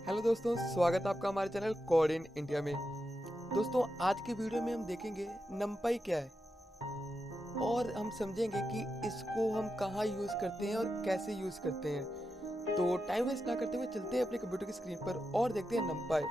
Hello दोस्तों, स्वागत है आपका हमारे चैनल कोड इन इंडिया में। दोस्तों, आज की वीडियो में हम देखेंगे नंपाई क्या है और हम समझेंगे कि इसको हम कहाँ यूज़ करते हैं और कैसे यूज़ करते हैं। तो टाइम वेस्ट ना करते हुए चलते हैं अपने कंप्यूटर की स्क्रीन पर और देखते हैं नंपाई।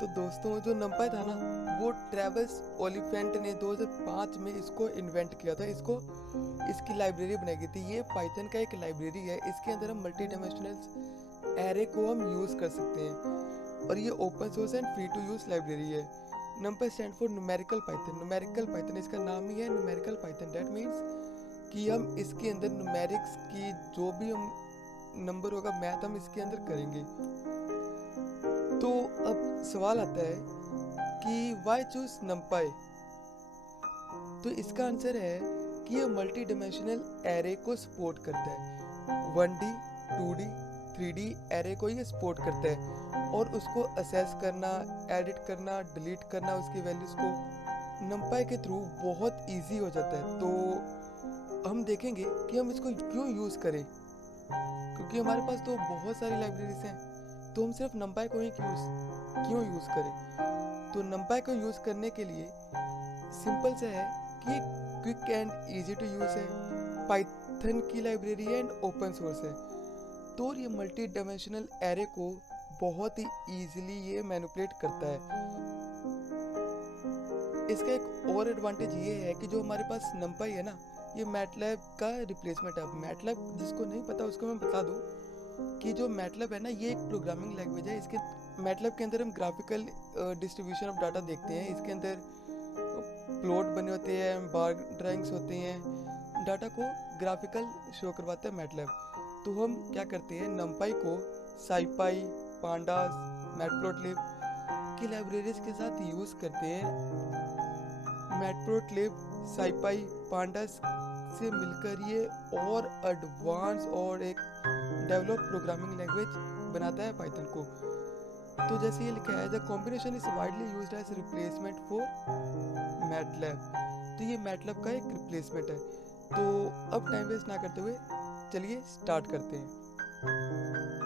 तो दोस्तों, जो नंपाई था ना, वो ट्रेविस ओलिफेंट ने 2005 में इसको इन्वेंट किया था। इसकी लाइब्रेरी बनाई गई थी। ये पाइथन का एक लाइब्रेरी है। इसके अंदर हम मल्टी डायमेंशनल एरे को हम यूज़ कर सकते हैं और ये open source and free to use library है। NumPy stand for numerical Python. Numerical Python इसका नाम ही है, न्यूमेरिकल पाइथन। दैट मीन्स कि हम इसके अंदर न्यूमेरिक्स की जो भी हम नंबर होगा, मैथ हम इसके अंदर करेंगे। तो अब सवाल आता है कि वाई चूज नंपाई। तो इसका आंसर है कि ये मल्टी डिमेंशनल एरे को सपोर्ट करता है। 1D, 2D, 3D एरे को ये सपोर्ट करता है और उसको असेस करना, एडिट करना, डिलीट करना, उसकी वैल्यूज को नंपाई के थ्रू बहुत इजी हो जाता है। तो हम देखेंगे कि हम इसको क्यों यूज़ करें, क्योंकि हमारे पास तो बहुत सारी लाइब्रेरीज हैं, तो हम सिर्फ नंपाई को ही क्यों यूज़ करें। तो नंपाई को यूज़ करने के लिए सिंपल से है कि quick and easy to use है, पाइथन की लाइब्रेरी है एंड ओपन सोर्स है। तो ये मल्टी डायमेंशनल एरे को बहुत ही इजीली ये मैनिपुलेट करता है। इसका एक और एडवांटेज ये है कि जो हमारे पास नंपाई है ना, ये मैटलैब का रिप्लेसमेंट है। अब मैटलैब जिसको नहीं पता उसको मैं बता दूं कि जो मैटलैब है ना, ये एक प्रोग्रामिंग लैंग्वेज है। इसके मैटलैब के अंदर हम ग्राफिकल डिस्ट्रीब्यूशन ऑफ डाटा देखते हैं। इसके अंदर प्लॉट बने होते हैं, बार ड्राइंग्स होते हैं, डाटा को ग्राफिकल शो करवाता है मैटलैब। तो हम क्या करते हैं, नंपाई को साइपाई, पांडास, मैटप्लोटलिब की लाइब्रेरीज के साथ यूज़ करते हैं। मैटप्लोटलिब, साइपाई, पांडास से मिलकर ये और एडवांस और एक डेवलप प्रोग्रामिंग लैंग्वेज बनाता है पाइथन को। तो जैसे ये लिखा है, the combination is widely used as replacement for MATLAB. तो ये मैटलैब का एक रिप्लेसमेंट है। तो अब टाइम वेस्ट ना करते हुए चलिए स्टार्ट करते हैं।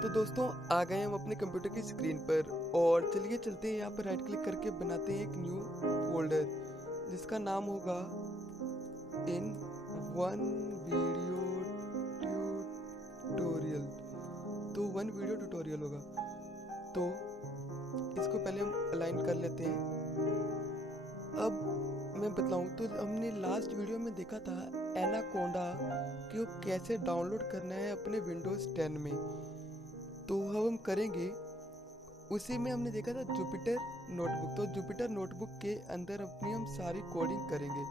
तो दोस्तों, आ गए हम अपने कंप्यूटर की स्क्रीन पर और चलिए चलते हैं यहाँ पर राइट क्लिक करके बनाते हैं एक न्यू फोल्डर जिसका नाम होगा इन वन वीडियो ट्यूटोरियल। तो वन वीडियो ट्यूटोरियल होगा। तो इसको पहले हम अलाइन कर लेते हैं। अब मैं बताऊं तो हमने लास्ट वीडियो में देखा था एनाकोंडा कि वो कैसे डाउनलोड करना है अपने विंडोज़ 10 में। तो अब हम करेंगे, उसी में हमने देखा था जुपिटर नोटबुक। तो जुपिटर नोटबुक के अंदर अपनी हम सारी कोडिंग करेंगे।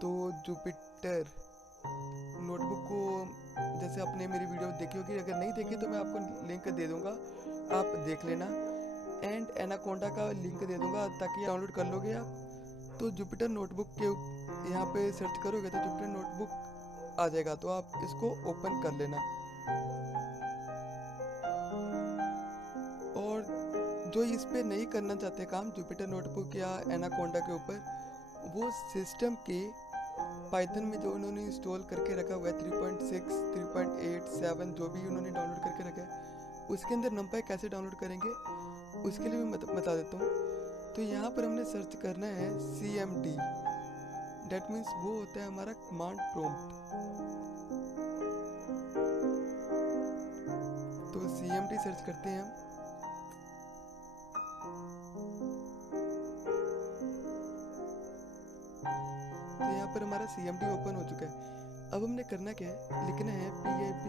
तो जुपिटर नोटबुक को जैसे आपने मेरी वीडियो देखी होगी, अगर नहीं देखी तो मैं आपको लिंक दे दूंगा, आप देख लेना। एंड एनाकोंडा का लिंक दे दूंगा ताकि डाउनलोड कर लोगे आप। तो जुपिटर नोटबुक के यहाँ पे सर्च करोगे तो जुपिटर नोटबुक आ जाएगा, तो आप इसको ओपन कर लेना। और जो इस पे नहीं करना चाहते काम जुपिटर नोटबुक या एनाकोंडा के ऊपर, वो सिस्टम के पाइथन में जो उन्होंने इंस्टॉल करके रखा हुआ है 3.6, 3.8, 7 जो भी उन्होंने डाउनलोड करके रखा है, उसके अंदर नंपाई कैसे डाउनलोड करेंगे उसके लिए मैं बता देता हूँ। तो यहाँ पर हमने सर्च करना है CMD। डेट मीन्स वो होता है हमारा कमांड प्रॉम्प्ट। तो CMD सर्च करते हैं हम। तो यहाँ पर हमारा CMD ओपन हो चुका है। अब हमने करना क्या है, लिखना है pip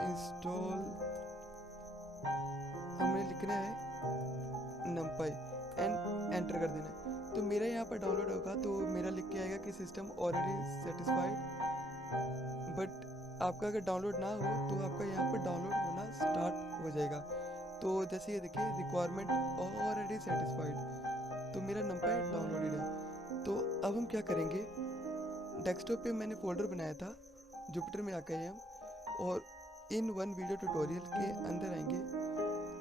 इंस्टॉल, हमने लिखना है नंपाई एंड एंटर कर देना है। तो मेरा यहाँ पर डाउनलोड होगा तो मेरा लिख के आएगा कि सिस्टम ऑलरेडी सेटिस्फाइड। बट आपका अगर डाउनलोड ना हो तो आपका यहाँ पर डाउनलोड होना स्टार्ट हो जाएगा। तो जैसे ये देखिए, रिक्वायरमेंट ऑलरेडी सेटिस्फाइड, तो मेरा नंपाई डाउनलोडेड है। तो अब हम क्या करेंगे, डेस्कटॉप पे मैंने फोल्डर बनाया था, जुपिटर में आ गए हम और इन वन वीडियो ट्यूटोरियल के अंदर आएंगे।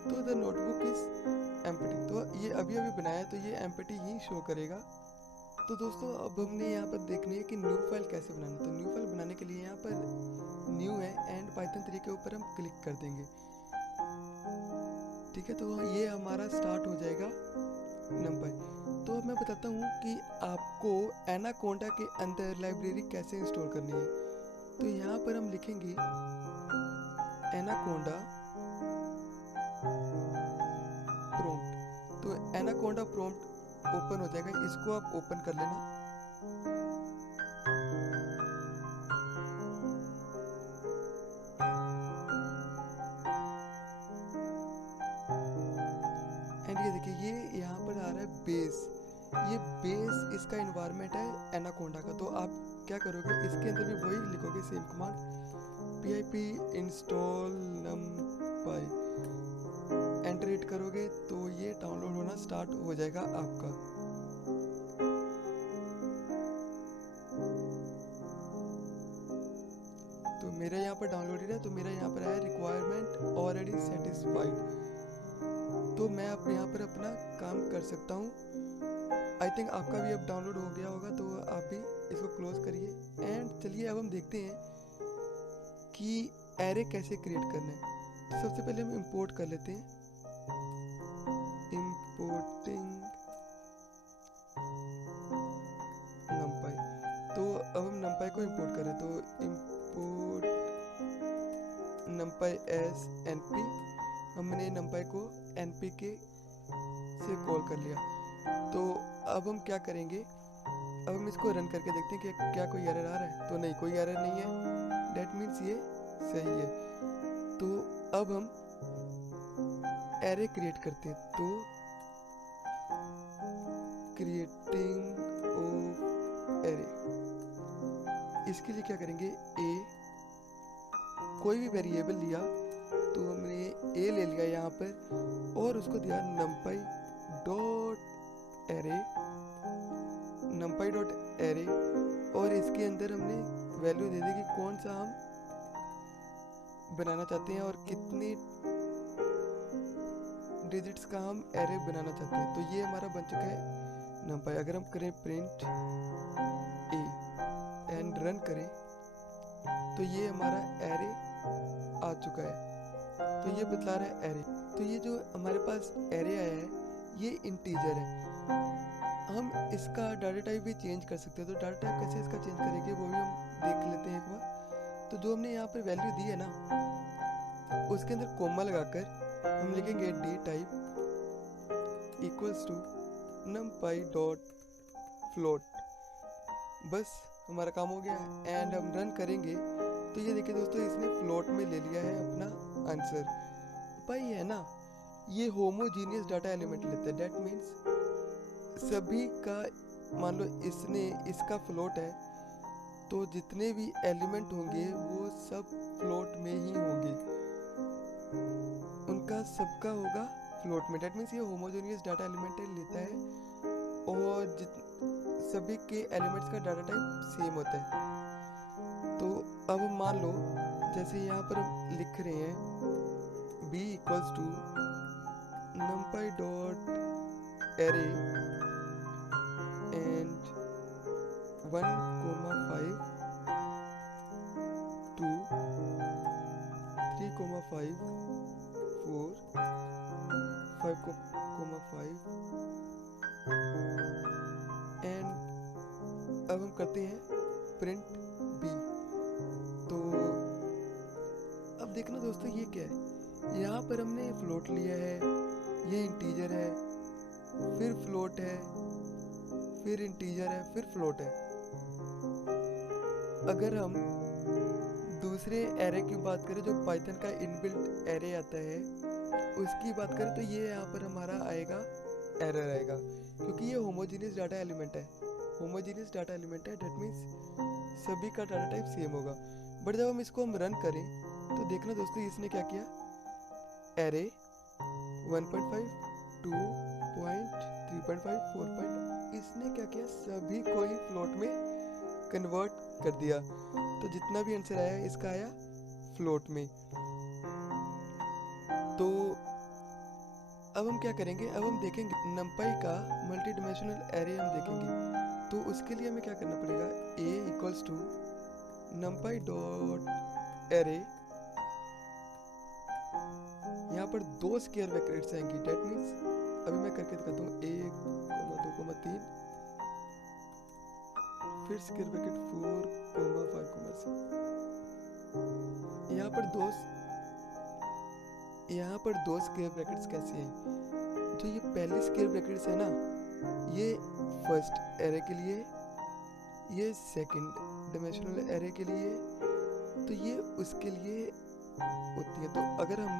तो द नोटबुक इज एम्प्टी। तो ये अभी अभी बनाया तो ये एम्प्टी ही शो करेगा। तो दोस्तों अब हमने यहाँ पर देखनी है कि न्यू फाइल कैसे बनाना। तो न्यू फाइल बनाने के लिए यहाँ पर न्यू है एंड पाइथन 3 के ऊपर हम क्लिक कर देंगे। ठीक है, तो ये हमारा स्टार्ट हो जाएगा नंपाई। तो अब मैं बताता हूँ कि आपको एनाकोंडा के अंदर लाइब्रेरी कैसे इंस्टॉल करनी है। तो यहाँ पर हम लिखेंगे एनाकोंडा प्रॉम्प्ट। तो एनाकोंडा प्रॉम्प्ट ओपन हो जाएगा, इसको आप ओपन कर लेना। एंड ये देखिए, ये यहाँ पर आ रहा है बेस। ये बेस इसका इन्वायरमेंट है एनाकोंडा का। तो आप क्या करोगे, इसके अंदर भी वही लिखोगे, same command pip install numpy, enter hit करोगे तो ये डाउनलोड होना स्टार्ट हो जाएगा आपका। तो मेरा यहाँ पर डाउनलोडेड है, तो मेरा यहाँ पर आया रिक्वायरमेंट ऑलरेडी सेटिस्फाइड। तो मैं अब यहाँ पर अपना काम कर सकता हूँ। आई थिंक आपका भी अब डाउनलोड हो गया होगा, तो आप भी इसको क्लोज करिए। एंड चलिए अब हम देखते हैं कि एरे कैसे क्रिएट करना है। तो सबसे पहले हम इंपोर्ट कर लेते हैं, इंपोर्टिंग numpy। तो अब हम numpy को इंपोर्ट करें, तो इंपोर्ट numpy एस np। हमने numpy को np के से कॉल कर लिया। तो अब हम क्या करेंगे, अब हम इसको रन करके देखते हैं कि क्या कोई एरर आ रहा है। तो नहीं, कोई एरर नहीं है, डेट मीन्स ये सही है। तो अब हम एरे क्रिएट करते हैं। तो क्रिएटिंग ऑफ एरे, इसके लिए क्या करेंगे, ए कोई भी वेरिएबल लिया, तो हमने ए ले लिया यहाँ पर और उसको दिया numpy dot array, numpy dot array. और इसके अंदर हमने वैल्यू दे दी कि कौन सा हम बनाना चाहते हैं और कितनी डिजिट्स का हम एरे बनाना चाहते हैं। तो ये हमारा बन चुका है numpy। अगर हम करें प्रिंट ए एंड रन करें, तो ये हमारा एरे आ चुका है। तो ये बतला रहा है एरे। तो ये जो हमारे पास एरे आया है, ये इंटीजर है। हम इसका डाटा टाइप भी चेंज कर सकते हैं। तो डाटा टाइप कैसे इसका चेंज करेंगे वो भी हम देख लेते हैं एक बार। तो जो हमने यहाँ पर वैल्यू दी है ना, उसके अंदर कोमा लगाकर हम लिखेंगे D type equals to numpy dot float. बस हमारा काम हो गया। एंड हम रन करेंगे तो ये देखिए दोस्तों, इसने फ्लोट में ले लिया है अपना आंसर। भाई है ना, ये होमोजीनियस डाटा एलिमेंट लेता है। डेट मीन्स सभी का, मान लो इसने इसका फ्लोट है, तो जितने भी एलिमेंट होंगे वो सब फ्लोट में ही होंगे, उनका सबका होगा फ्लोट में। डेट मीन्स ये होमोजेनियस डाटा एलिमेंट लेता है और सभी के एलिमेंट्स का डाटा टाइप सेम होता है। तो अब मान लो जैसे यहाँ पर हम लिख रहे हैं b equals to numpy dot array and 1,5 2 3,5 4 5,5 and अब हम करते हैं प्रिंट b। तो अब देखना दोस्तों, ये क्या है, यहाँ पर हमने फ्लोट लिया है, ये इंटीजर है, फिर फ्लोट है, फिर इंटीजर है, फिर फ्लोट है। अगर हम दूसरे एरे की बात करें जो पाइथन का इनबिल्ट एरे आता है, उसकी बात करें तो ये यहाँ पर हमारा आएगा एरर आएगा, क्योंकि ये होमोजीनियस डाटा एलिमेंट है। होमोजीनियस डाटा एलिमेंट है, डेट मीन्स सभी का डाटा टाइप सेम होगा। बट जब हम इसको रन करें तो देखना दोस्तों, इसने क्या किया, एरे 1.5 2.3.5 4. इसने क्या किया, सभी को ही फ्लोट में कन्वर्ट कर दिया। तो जितना भी आंसर आया इसका आया फ्लोट में। तो अब हम क्या करेंगे, अब हम देखेंगे numpy का मल्टी डायमेंशनल एरे हम देखेंगे। तो उसके लिए हमें क्या करना पड़ेगा, a equals to numpy dot array, यहाँ पर 2 स्क्वायर ब्रैकेट्स आएंगी। डेट मीन्स अभी मैं करके दिखाता हूँ, 1, 2, 3, फिर स्क्वायर ब्रैकेट 4, 5, 6। यहाँ पर दो स्क्वायर ब्रैकेट्स कैसे हैं? जो ये पहली स्क्वायर ब्रैकेट्स है ना, ये फर्स्ट एरे के लिए, ये सेकंड डायमेंशनल एरे के लिए, तो ये उसके लिए होती है। तो अगर हम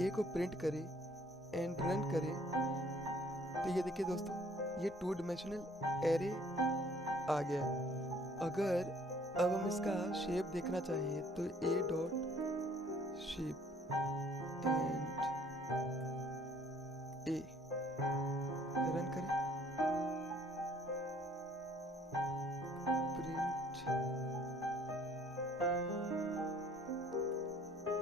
ए को प्रिंट करें एंड रन करें, तो ये देखिए दोस्तों, ये 2 डायमेंशनल एरे आ गया। अगर अब हम इसका शेप देखना चाहें तो a dot shape and a run करें, print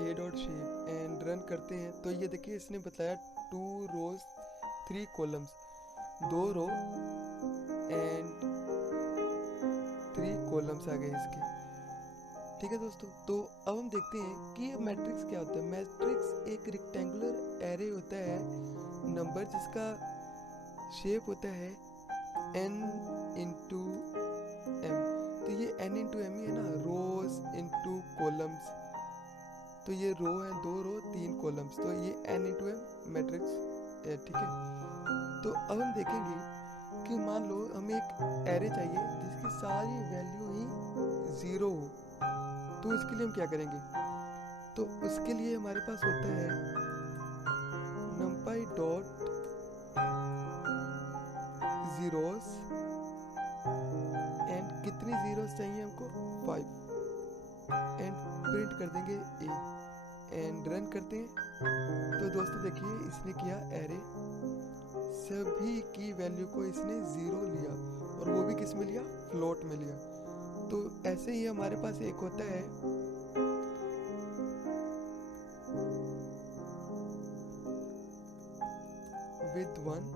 A dot shape and run करते हैं। तो ये देखिए इसने बताया 2 rows 3 columns, 2 row and 3 columns आ गए इसके। ठीक है दोस्तों, तो अब हम देखते हैं कि ये मैट्रिक्स क्या होता है। मैट्रिक्स एक रेक्टेंगुलर एरे होता है नंबर, जिसका शेप होता है n इंटू एम। तो ये n इंटू एम ही है ना, रोज इंटू कॉलम्स। तो ये रो है, 2 रो 3 कॉलम्स, तो ये n इंटू एम मैट्रिक्स है। ठीक है, तो अब हम देखेंगे कि मान लो हमें एक एरे चाहिए जिसकी सारी वैल्यू ही 0 हो, तो इसके लिए हम क्या करेंगे? तो उसके लिए हमारे पास होता है numpy डॉट जीरोस एंड कितनी जीरोस चाहिए हमको? 5 एंड प्रिंट कर देंगे a एंड रन करते हैं। तो दोस्तों देखिए इसने किया, एरे सभी की वैल्यू को इसने 0 लिया, और वो भी किस में लिया? फ्लोट में लिया। तो ऐसे ही हमारे पास एक होता है विद 1,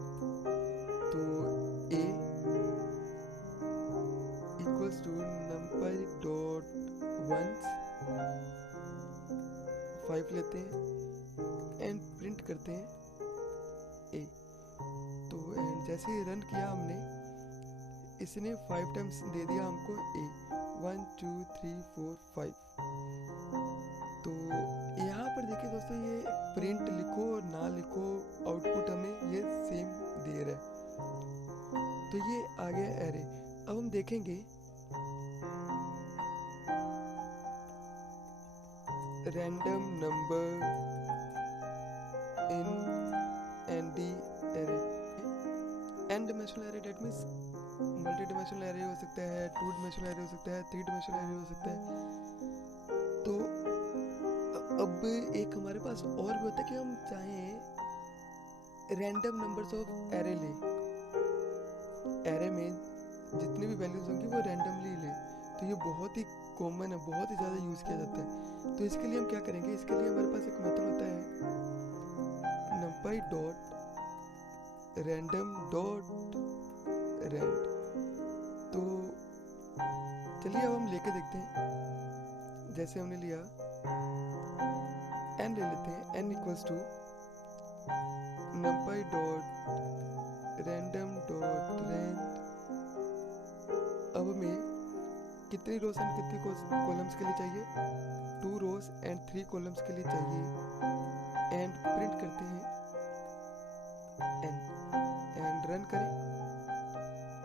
तो a equals to numpy dot 1 5 लेते हैं एंड प्रिंट करते हैं a। तो एंड जैसे ही रन किया हमने, इसने 5 टाइम्स दे दिया हमको a, 1 2 3 4 5। तो यहाँ पर देखिए दोस्तों, ये प्रिंट लिखो और ना लिखो, आउटपुट हमें ये सेम दे रहा है। तो ये आ गया एरे। अब हम देखेंगे random number in ND array. n dimensional array, that means multi dimensional array हो सकता है, 2 डायमेंशनल एरे हो सकता है, 3 डायमेंशनल एरे हो सकता है। तो अब एक हमारे पास और भी होता है कि हम चाहें रैंडम नंबर्स ऑफ एरे ले, एरे में जितनी भी वैल्यूज होंगी वो रैंडमली ले। तो ये बहुत ही कॉमन है, बहुत ही ज़्यादा यूज़ किया जाता है। तो इसके लिए हम क्या करेंगे? इसके लिए हमारे पास एक मेथड होता है numpy dot random dot rand. तो चलिए अब हम लेके देखते हैं। जैसे हमने लिया n ले लेते हैं, n equals to numpy dot random dot rand. अब हमें कितनी रोज एंड कितनी कॉलम्स के लिए चाहिए? 2 रोज एंड 3 कॉलम्स के लिए चाहिए, एंड प्रिंट करते हैं n एंड रन करें।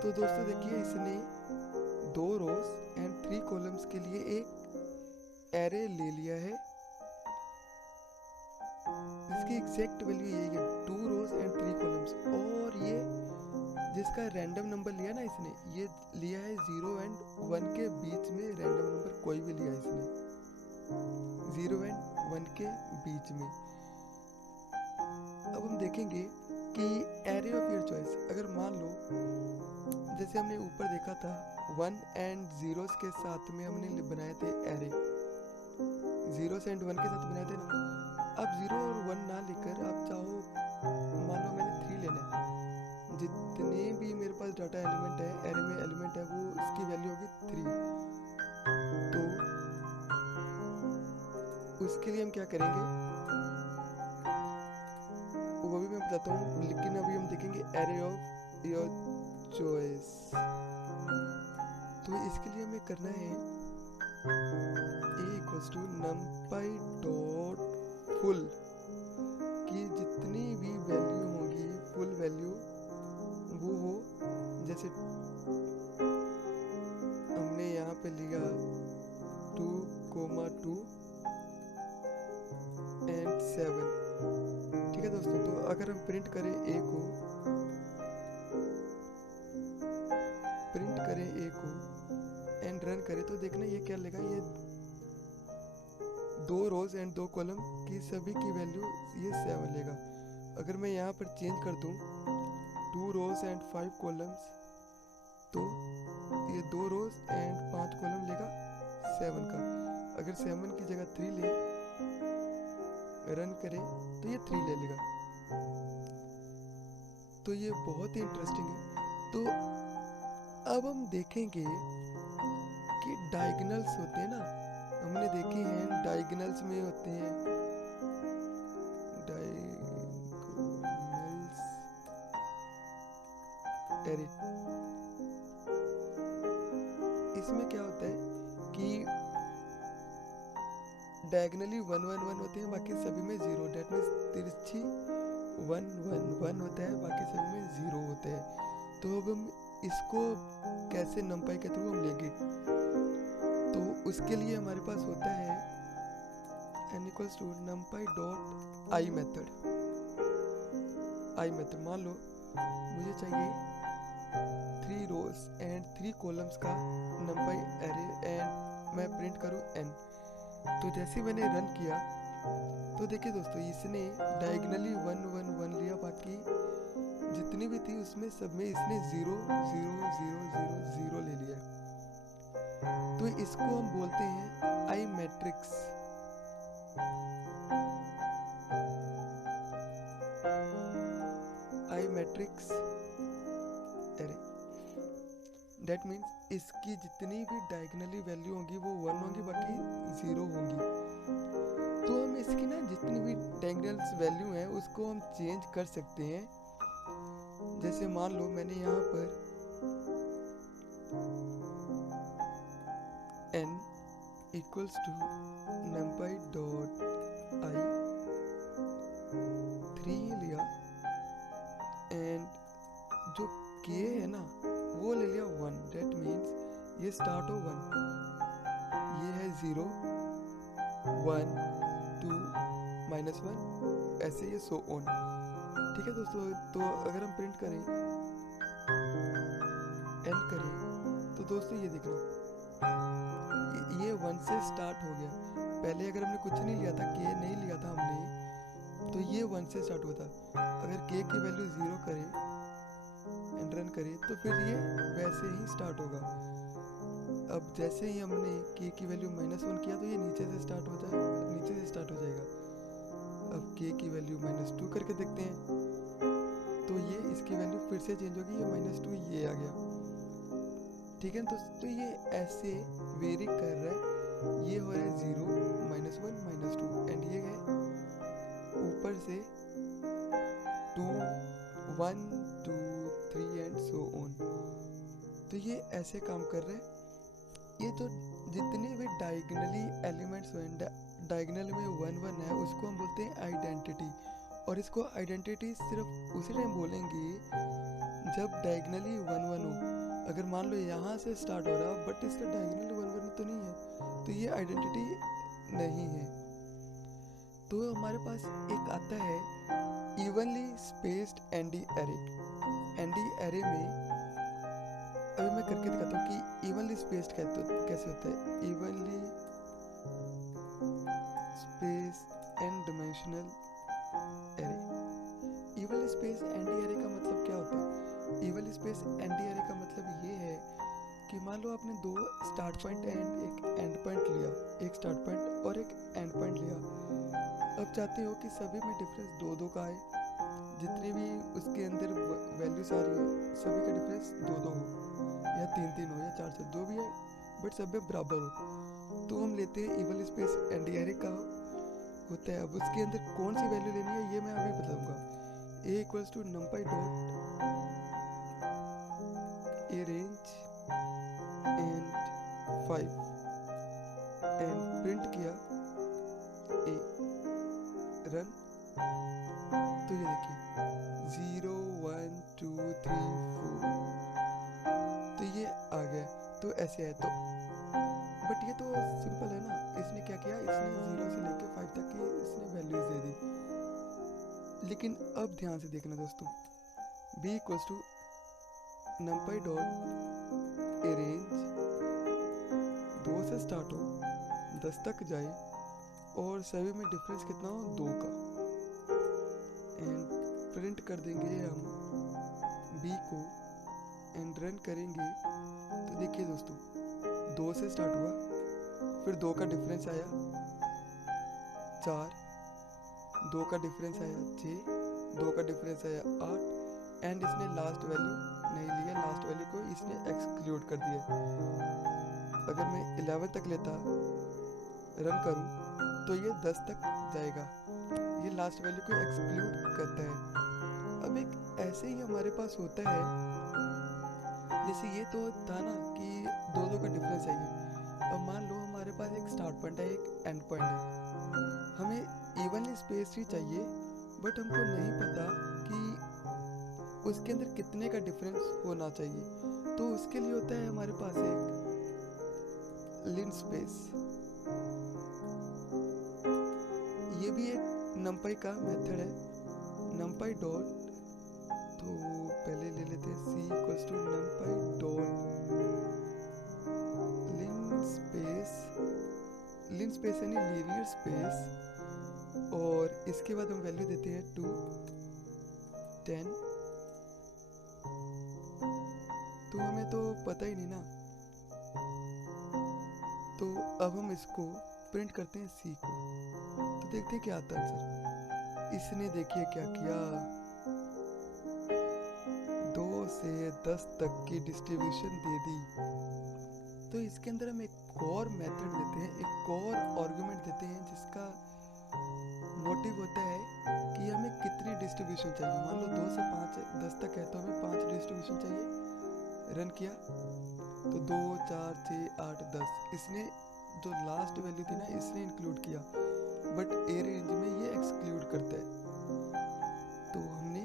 तो दोस्तों देखिए इसने 2 रोज एंड 3 कॉलम्स के लिए एक एरे ले लिया है, इसकी एग्जैक्ट वैल्यू यही है, 2 रोज एंड 3 कॉलम्स। और ये जिसका रैंडम नंबर लिया ना इसने, ये लिया है 0 एंड 1 के बीच में रैंडम नंबर कोई भी लिया इसने, 0 एंड 1 के बीच में। अब हम देखेंगे कि एरे ऑफ योर चॉइस, अगर मान लो जैसे हमने ऊपर देखा था 1 एंड 0 के साथ में हमने बनाए थे एरे, 0 एंड 1 के साथ बनाए थे ना। अब 0 और 1 ना लेकर आप चाहो, मान लो मैंने 3 लेना है, जितने भी मेरे पास डाटा एलिमेंट है, एरे में एलिमेंट है, वो इसकी वैल्यू होगी 3। तो उसके लिए हम क्या करेंगे वो भी मैं बताता हूँ, लेकिन अभी हम देखेंगे एरे ऑफ योर चॉइस। तो इसके लिए हमें करना है numpy डॉट फुल की जितनी भी वैल्यू होगी, फुल वैल्यू वो हो। जैसे हमने यहाँ पे लिया 2,2 and 7, ठीक है दोस्तों। तो अगर हम प्रिंट करें ए को, एंड रन करें तो देखना ये क्या लेगा, ये 2 रोज एंड 2 कॉलम की सभी की वैल्यू ये 7 लेगा। अगर मैं यहाँ पर चेंज कर दूँ 2 रोज एंड 5 कॉलम्स, तो ये 2 रोज एंड 5 कॉलम लेगा 7 का। अगर 7 की जगह 3 ले, रन करें तो ये 3 ले लेगा। तो ये बहुत ही इंटरेस्टिंग है। तो अब हम देखेंगे कि डायगोनल्स होते हैं ना, हमने देखे हैं डायगोनल्स में होते हैं डायगोनल्स एरे। इसमें क्या होता है कि डायगोनली 1 1 1 होते हैं, बाकी सभी में 0। डेट मीन्स तिरछी 1 1 1 होता है, बाकी सभी में 0 होते हैं। तो अब हम इसको कैसे numpy के थ्रू हम लेंगे, तो उसके लिए हमारे पास होता है n equals to numpy dot eye method. मान लो मुझे चाहिए 3 रोज एंड 3 कॉलम्स का numpy एरे एंड मैं प्रिंट करूँ n। तो जैसे मैंने रन किया तो देखिए दोस्तों, इसने डायगोनली 1 1 1 लिया, बाकी जितनी भी थी उसमें सब में इसने 0 0 0 0 0 ले लिया। तो इसको हम बोलते हैं आई मैट्रिक्स। एरे। डेट मीन्स इसकी जितनी भी डायगोनली वैल्यू होंगी वो 1 होंगी, बाकी 0 होंगी। तो हम इसकी ना जितनी भी डायगोनल्स वैल्यू है उसको हम चेंज कर सकते हैं। जैसे मान लो मैंने यहाँ पर n equals to numpy dot eye 3 लिया, एंड जो k है ना वो ले लिया 1। डेट मीन्स ये स्टार्ट हो 1, ये है 0 1 2 -1, ऐसे ये सो ऑन। ठीक है दोस्तों। तो अगर हम प्रिंट करें, एंड करें, तो दोस्तों ये देखना ये 1 से स्टार्ट हो गया। पहले अगर हमने कुछ नहीं लिया था, k नहीं लिया था हमने, तो ये 1 से स्टार्ट होता। अगर k की वैल्यू 0 करें एंड रन करें तो फिर ये वैसे ही स्टार्ट होगा। अब जैसे ही हमने k की वैल्यू -1 किया तो ये नीचे से स्टार्ट हो जाएगा। अब k की वैल्यू -2 करके देखते हैं, तो ये इसकी वैल्यू फिर से चेंज होगी, ये -2 ये आ गया। ठीक है तो ये ऐसे वेरी कर रहा है। ये हो रहा है 0 -1 -2, एंड ये है ऊपर से 2 1 2 3 एंड सो ऑन। तो ये ऐसे काम कर रहे हैं। ये तो जितने भी डायगोनली एलिमेंट्स हैं, डायगोनल में 1 1 है, उसको हम बोलते हैं आइडेंटिटी। और इसको आइडेंटिटी सिर्फ उसी टाइम बोलेंगे जब डायगोनली 1 1 हो। अगर मान लो यहाँ से स्टार्ट हो रहा बट इसका डायगोनल 1 1 तो नहीं है, तो ये आइडेंटिटी नहीं है। तो हमारे पास एक आता है evenly spaced ND array. ND array में अभी मैं करके दिखाता हूँ कि इवनली स्पेस्ड कैसे होता है। Evenly space N dimensional array. Evenly space ND array का मतलब क्या होता है? इवनली स्पेस एनडी एरे का मतलब ये है कि मान लो आपने 2 स्टार्ट पॉइंट एंड एक एंड पॉइंट लिया, एक स्टार्ट पॉइंट और एक एंड पॉइंट लिया। अब चाहते हो कि सभी में डिफरेंस 2 2 का आए, जितने भी उसके अंदर वैल्यूज आ रही है सभी का डिफरेंस 2-2 हो या 3-3 हो या 4-4 जो भी है, बट सब में बराबर हो। तो हम लेते हैं इवल स्पेस एंड एरे का होता है। अब उसके अंदर कौन सी वैल्यू लेनी है ये मैं अभी बताऊंगा। a equals to numpy dot arange and 5 and print किया a रन। तो ये देखिए 0 1 2 3 4 तो ये आ गया। तो ऐसे है तो, बट ये तो सिंपल है ना। इसने क्या किया, इसने 0 से लेके 5 तक की इसने वैल्यूज दे दी। लेकिन अब ध्यान से देखना दोस्तों, b equals to numpy dot arange 2 से स्टार्ट हो 10 तक जाए और सभी में डिफरेंस कितना हो 2 का, एंड प्रिंट कर देंगे हम b को एंड रन करेंगे। तो देखिए दोस्तों 2 से स्टार्ट हुआ, फिर 2 का डिफरेंस आया 4, 2 का डिफरेंस आया 6, 2 का डिफरेंस आया 8 एंड इसने लास्ट वैल्यू नहीं लिया, लास्ट वैल्यू को इसने एक्सक्लूड कर दिया। अगर मैं 11 तक लेता रन करूं तो ये 10 तक जाएगा, ये लास्ट वैल्यू को एक्सक्लूड करता है। अब एक ऐसे ही हमारे पास होता है, जैसे ये तो था ना कि 2-2 का डिफरेंस है ये। अब मान लो हमारे पास एक स्टार्ट पॉइंट है एक एंड पॉइंट है, हमें इवन स्पेस ही चाहिए, बट हमको नहीं पता कि उसके अंदर कितने का डिफरेंस होना चाहिए। तो उसके लिए होता है हमारे पास एक लिन स्पेस, ये भी एक numpy का मेथड है। numpy डॉट, तो पहले ले लेते हैं c equals to numpy dot linspace यानी लीनियर स्पेस, और इसके बाद हम वैल्यू देते हैं 2 10। तो हमें तो पता ही नहीं ना, तो अब हम इसको प्रिंट करते हैं c को, तो देखते हैं क्या आता है आंसर। इसने देखिए क्या किया, 2 से 10 तक की डिस्ट्रीब्यूशन दे दी। तो इसके अंदर हम एक और मेथड देते हैं, एक और आर्गुमेंट देते हैं जिसका मोटिव होता है कि हमें कितनी डिस्ट्रीब्यूशन चाहिए। मान लो 2 से 5 10 तक है तो हमें 5 डिस्ट्रीब्यूशन चाहिए। रन किया तो 2 4 6 8 10, इसने जो लास्ट वैल्यू थी ना इसने इंक्लूड किया, बट ए रेंज में ये एक्सक्लूड करता है। तो हमने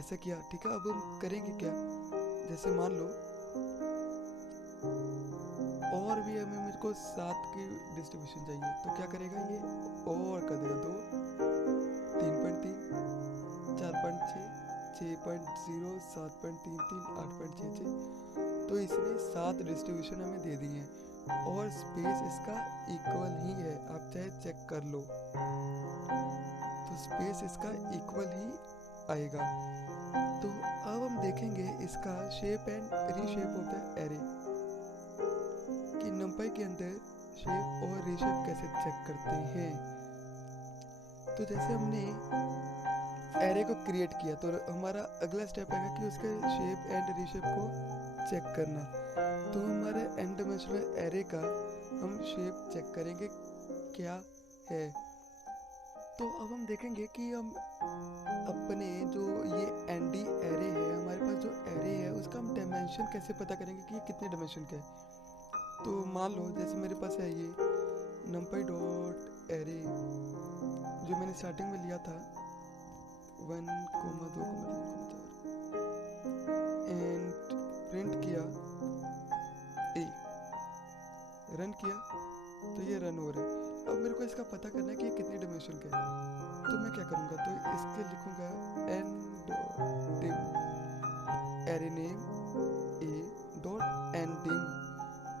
ऐसा किया, ठीक है। अब हम करेंगे क्या, जैसे मान लो और भी हमें मेरे को 7 की डिस्ट्रीब्यूशन चाहिए, तो क्या करेगा ये और कर देगा 2 3.3 4.6 6.0 7.33 8.66। तो इसने 7 डिस्ट्रीब्यूशन हमें दे दी है और स्पेस इसका इक्वल ही है, आप चाहे चेक कर लो। तो स्पेस इसका इक्वल ही आएगा। तो अब हम देखेंगे इसका shape and reshape of the array, कि numpy के अंदर शेप और रीशेप कैसे चेक करते हैं। तो जैसे हमने एरे को क्रिएट किया तो हमारा अगला स्टेप आएगा कि उसके शेप एंड रीशेप को चेक करना। तो हमारे n डायमेंशनल एरे का हम शेप चेक करेंगे क्या है। तो अब हम देखेंगे कि हम अपने जो ये nd एरे है, हमारे पास जो एरे है उसका हम डायमेंशन कैसे पता करेंगे कि ये कितने डायमेंशन का है। तो मान लो जैसे मेरे पास है ये numpy डॉट एरे जो मैंने स्टार्टिंग में लिया था 1, 2, 3, 4 एंड प्रिंट किया ए, रन किया तो ये रन हो रहा है। अब मेरे को इसका पता करना है कि ये कितने डायमेंशन का है। तो मैं क्या करूँगा, तो इसके लिखूँगा n.dim array name a dot ndim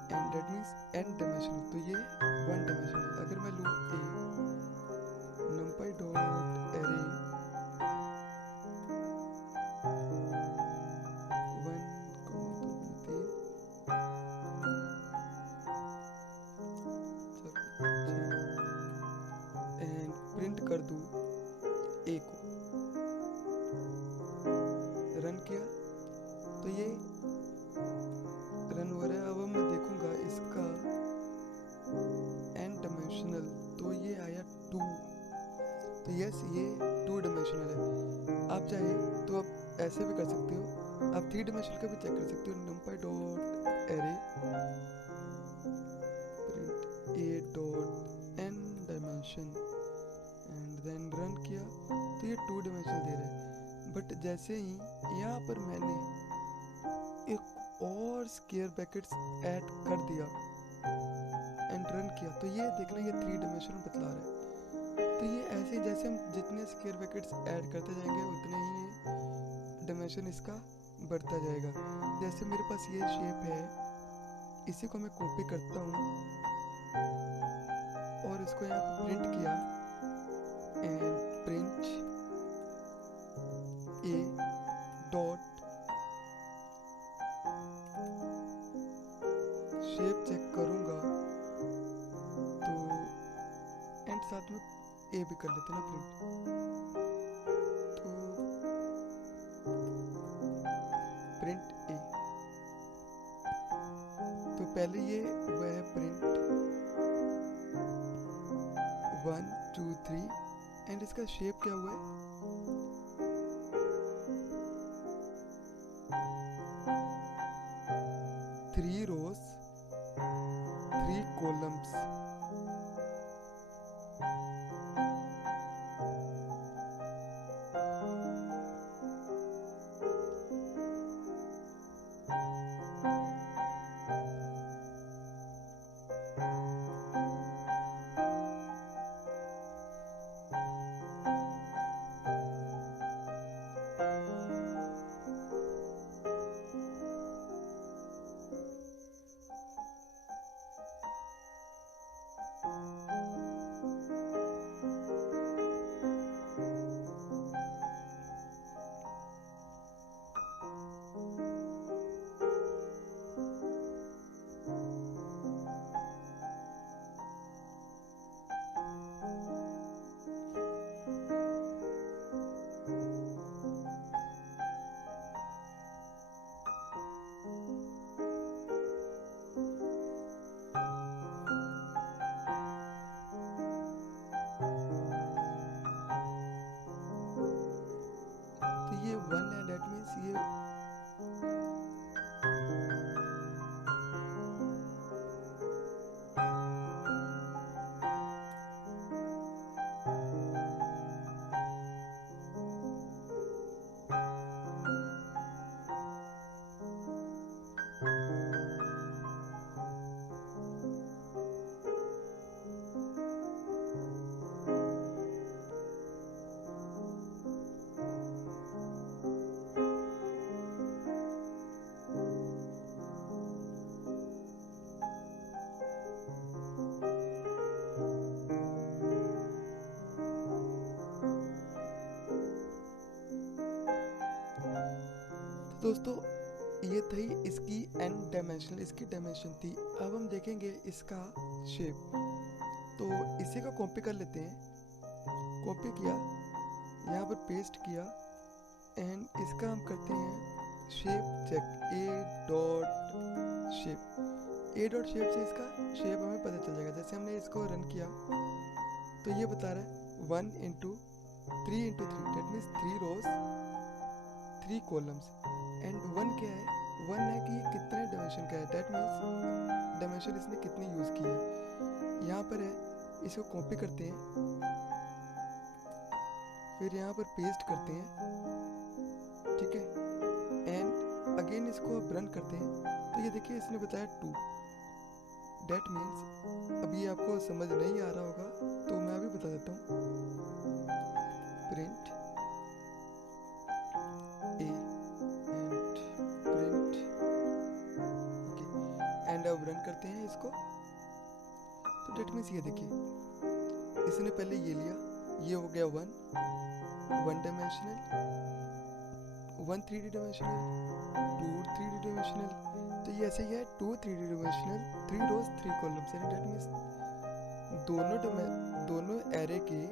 and that means n dimensional, तो ये 1 डायमेंशनल। अगर मैं लूँ a numpy dot array 1, 2, 3 and print कर दूँ a को, यस ये 2 डायमेंशनल है। आप चाहे तो आप ऐसे भी कर सकते हो, आप 3 डायमेंशनल का भी चेक कर सकते हो। numpy dot array print a dot n dimension and then run किया तो ये 2 डायमेंशनल दे रहा है। बट जैसे ही यहाँ पर मैंने एक और स्क्वायर ब्रैकेट्स ऐड कर दिया एंड रन किया तो ये देखना ये 3 डायमेंशनल बतला रहा है। तो ये ऐसे जैसे हम जितने स्क्वायर ब्रैकेट्स ऐड करते जाएंगे उतने ही ये डायमेंशन इसका बढ़ता जाएगा। जैसे मेरे पास ये शेप है, इसी को मैं कॉपी करता हूँ और इसको यहाँ पर प्रिंट किया and print A dot shape check करूँगा तो एंड साथ में ए भी कर लेते हैं ना प्रिंट, तो प्रिंट ए। तो पहले ये हुआ है प्रिंट 1 2 3 एंड इसका शेप क्या हुआ है, थ्री रोज 3 कॉलम्स। ये 1 है, that means ये दोस्तों ये थी इसकी n डायमेंशनल, इसकी डायमेंशन थी। अब हम देखेंगे इसका शेप, तो इसी को कॉपी कर लेते हैं। कॉपी किया, यहाँ पर पेस्ट किया एंड इसका हम करते हैं shape check, A dot shape. A dot shape से इसका शेप हमें पता चल जाएगा। जैसे हमने इसको रन किया तो ये बता रहा है 1 into 3 into 3, that means 3 rows 3 columns. And 1 क्या है, 1 है कि कितने डायमेंशन का है, डेट मीन्स डायमेंशन इसने कितनी यूज़ की है। यहाँ पर है, इसको कॉपी करते हैं, फिर यहाँ पर पेस्ट करते हैं, ठीक है। एंड अगेन इसको अब रन करते हैं तो ये देखिए इसने बताया 2, डेट मीन्स अभी आपको समझ नहीं आ रहा होगा तो मैं अभी बता देता हूँ। Print A and print and अब रन करते हैं इसको तो डेट मीन्स ये देखिए इसने पहले ये लिया, ये हो गया 1 dimensional, 1 3D dimensional, 2 3D dimensional, तो ये ऐसे ही है 2 3D डायमेंशनल, 3 रोज 3 कॉलम्स। यानी डेट मीन्स दोनों एरे के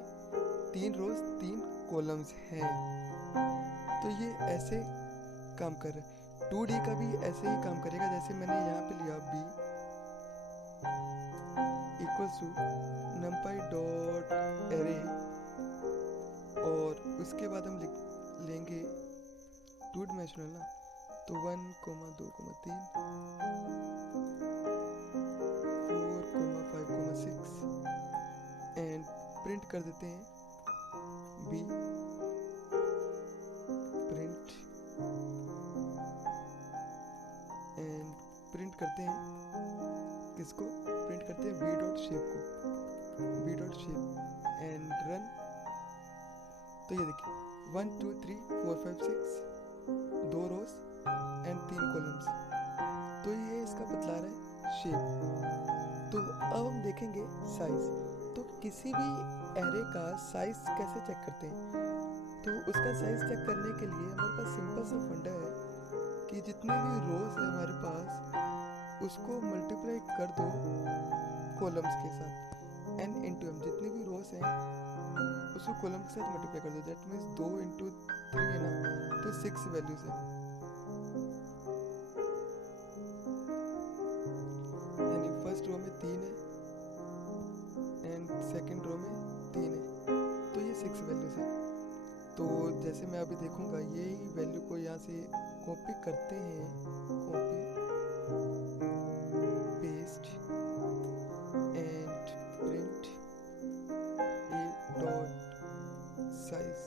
3 रोज 3 कॉलम्स हैं। तो ये ऐसे काम कर रहा है। 2D का भी ऐसे ही काम करेगा, जैसे मैंने यहाँ पे लिया b equals to numpy dot array और उसके बाद हम लेंगे 2 डायमेंशनल ना, तो 1, 2, 3, 4, 5, 6 एंड प्रिंट कर देते हैं बी, प्रिंट एंड प्रिंट करते हैं किसको, प्रिंट करते हैं बी डॉट शेप को, B dot shape and run. तो ये देखिए 1, 2, 3, 4, 5, 6 2 रोज एंड 3 कॉलम्स, तो ये इसका बतला रहा है शेप। तो अब हम देखेंगे साइज। तो किसी भी एरे का साइज कैसे चेक करते हैं, तो उसका साइज चेक करने के लिए हमारे पास सिंपल सा फंडा है कि जितने भी रोज है हमारे पास उसको मल्टीप्लाई कर दो कॉलम्स के साथ, n इंटू m, जितनी भी रोज हैं उसको कॉलम के साथ मल्टीप्लाई कर दो। दैट मीन्स 2 इंटू 3 है ना, तो 6 वैल्यूज है, यानी फर्स्ट रो में 3 है एंड सेकंड रो में 3 है, तो ये 6 वैल्यूज है। तो जैसे मैं अभी देखूंगा यही वैल्यू को यहाँ से कॉपी करते हैं, copy paste and print A dot size,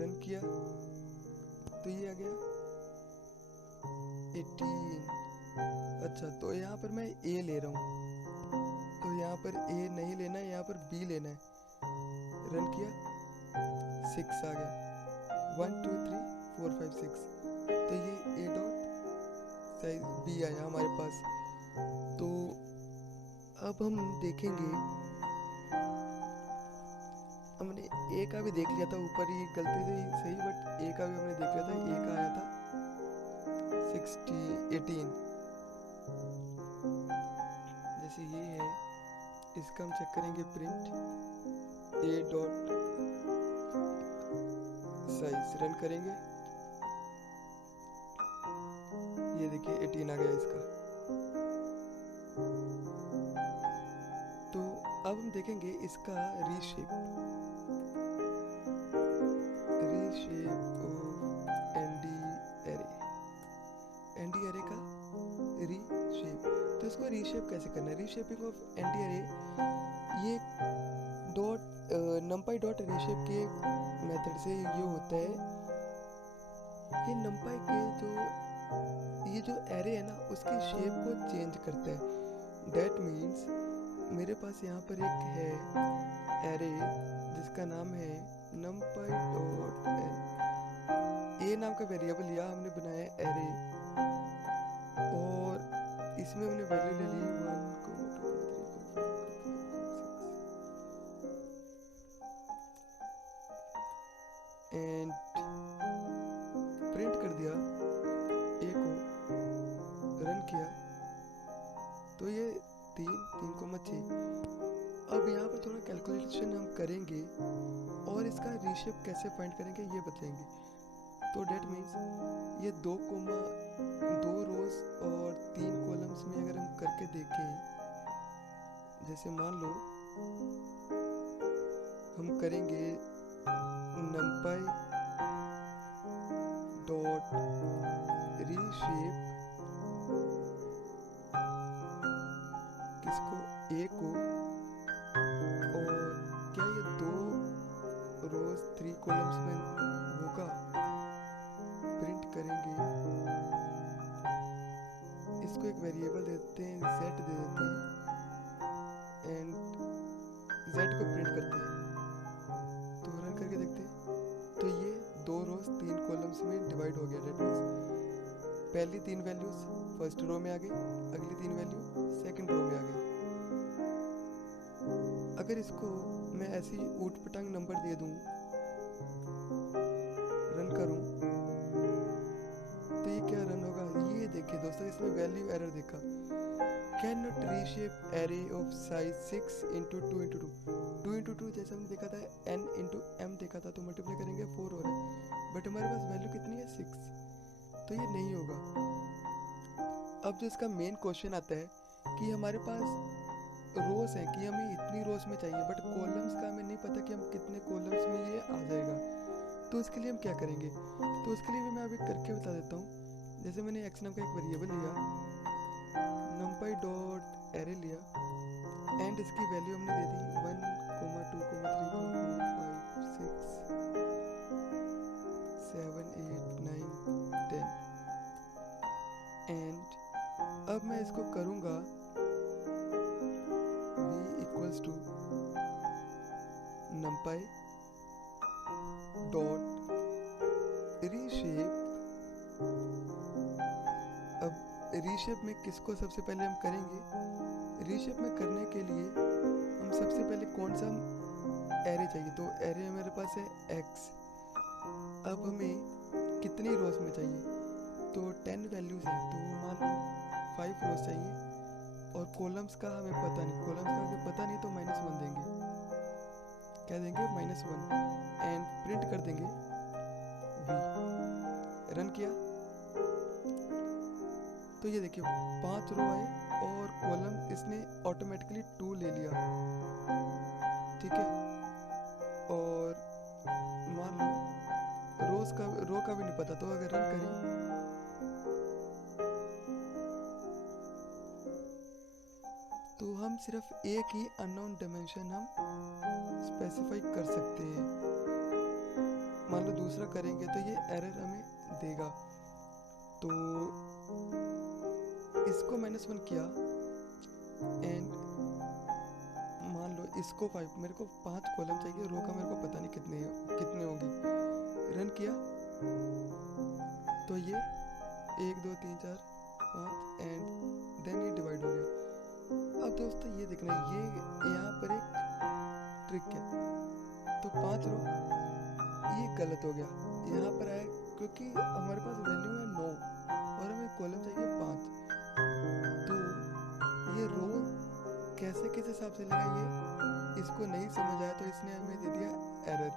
run किया तो ये आ गया 18। अच्छा, तो यहाँ पर मैं ए ले रहा हूँ, तो यहाँ पर ए नहीं लेना है, यहाँ पर बी लेना है। रन किया 6 आ गया, 1, 2, 3, 4, 5, 6, तो ये ए डॉट साइज बी आया हमारे पास। तो अब हम देखेंगे, हमने ए का भी देख लिया था, ऊपर ही गलती से सही, बट ए का भी हमने देख लिया था, ए का आया था 18। जैसे ये है, इसका हम चेक करेंगे प्रिंट ए डॉट साइज, रन करेंगे, ये देखिए 18 आ गया इसका। तो अब हम देखेंगे इसका रीशेप ऑफ एनडी एरे का रीशेप। तो इसको रीशेप कैसे करना है, रीशेपिंग ऑफ एनडी एरे, ये डॉट नंपाई डॉट रीशेप के मेथड से ये होता है। ये नंपाई के ये जो एरे है ना उसके शेप को चेंज करता है। दैट मीन्स मेरे पास यहाँ पर एक है एरे जिसका नाम है numpy डॉट ए नाम का वेरिएबल लिया हमने, बनाया एरे और इसमें हमने वैल्यू ले ली 1, 2, 3, 4, 5, 6 एंड प्रिंट कर दिया ए को, रन किया तो ये 3, 3,6। अब यहाँ पर थोड़ा कैलकुलेशन हम करेंगे और इसका रीशेप कैसे फाइंड करेंगे ये बताएंगे। तो डेट मीन्स ये 2 रोज और 3 कॉलम्स में अगर हम करके देखें, जैसे मान लो हम करेंगे numpy डॉट रीशेप किसको, ए को, और क्या ये 2 रोज 3 कॉलम्स में होगा, प्रिंट करेंगे, इसको एक वेरिएबल देते हैं z दे देते हैं एंड z को प्रिंट करते हैं। तो रन करके देखते हैं तो ये 2 रोज 3 कॉलम्स में डिवाइड हो गया। दैट मींस पहली 3 वैल्यूज फर्स्ट रो में आ गई, अगली 3 वैल्यू सेकंड रो में आ गई। अगर इसको मैं ऐसे ही ऊट पटांग नंबर दे दूं, रन करूं, तो ये क्या रन होगा, ये देखिए दोस्तों इसमें वैल्यू एरर देखा, can not reshape array of size 6 into 2 into 2 into 2 जैसे हमने देखा था n इंटू m देखा था, तो मल्टीप्लाई करेंगे 4 हो रहा है, बट हमारे पास वैल्यू कितनी है 6, तो ये नहीं होगा। अब जो इसका मेन क्वेश्चन आता है कि हमारे पास रोज है कि हमें इतनी रोज में चाहिए, बट कॉलम्स का हमें नहीं पता कि हम कितने कॉलम्स में ये आ जाएगा। तो उसके लिए हम क्या करेंगे, तो उसके लिए भी मैं अभी करके बता देता हूँ। जैसे मैंने एक्स नाम का एक वेरिएबल लिया, numpy डॉट एरे लिया, एंड इसकी वैल्यू हमने दे दी 1, 2, 3, 4, 5, 6, 7, 8, 9, 10। एंड अब मैं इसको करूँगा v equals to numpy dot reshape. अब रीशेप में किसको सबसे पहले हम करेंगे, रीशेप में करने के लिए हम सबसे पहले कौन सा एरे चाहिए, तो एरे मेरे पास है x। अब हमें कितनी रोज में चाहिए, तो 10 वैल्यूज है, तो मान लो 5 रोज चाहिए। और कॉलम्स का हमें पता नहीं, कॉलम्स का हमें पता नहीं, तो -1 देंगे, क्या देंगे -1, एंड प्रिंट कर देंगे v। रन किया तो ये देखिए 5 रो आए और कॉलम इसने ऑटोमेटिकली 2 ले लिया, ठीक है। और मान लो रो का भी नहीं पता, तो अगर रन करें तो हम सिर्फ एक ही अननोन डायमेंशन हम स्पेसिफाई कर सकते हैं। मान लो दूसरा करेंगे तो ये एरर हमें देगा। तो इसको -1 किया, एंड मान लो इसको 5, मेरे को 5 कॉलम चाहिए, रो का मेरे को पता नहीं कितने होंगे। रन किया तो ये 1, 2, 3, 4, 5 एंड देन ये डिवाइड हो गया। अब दोस्तों ये देखना, ये यहाँ पर एक ट्रिक है, तो 5 रो ये गलत हो गया, यहाँ पर आया क्योंकि हमारे पास वैल्यू है 9 और हमें कॉलम चाहिए 5। तो ये रो कैसे किस हिसाब से लगा, ये इसको नहीं समझ आया, तो इसने हमें दे दिया error,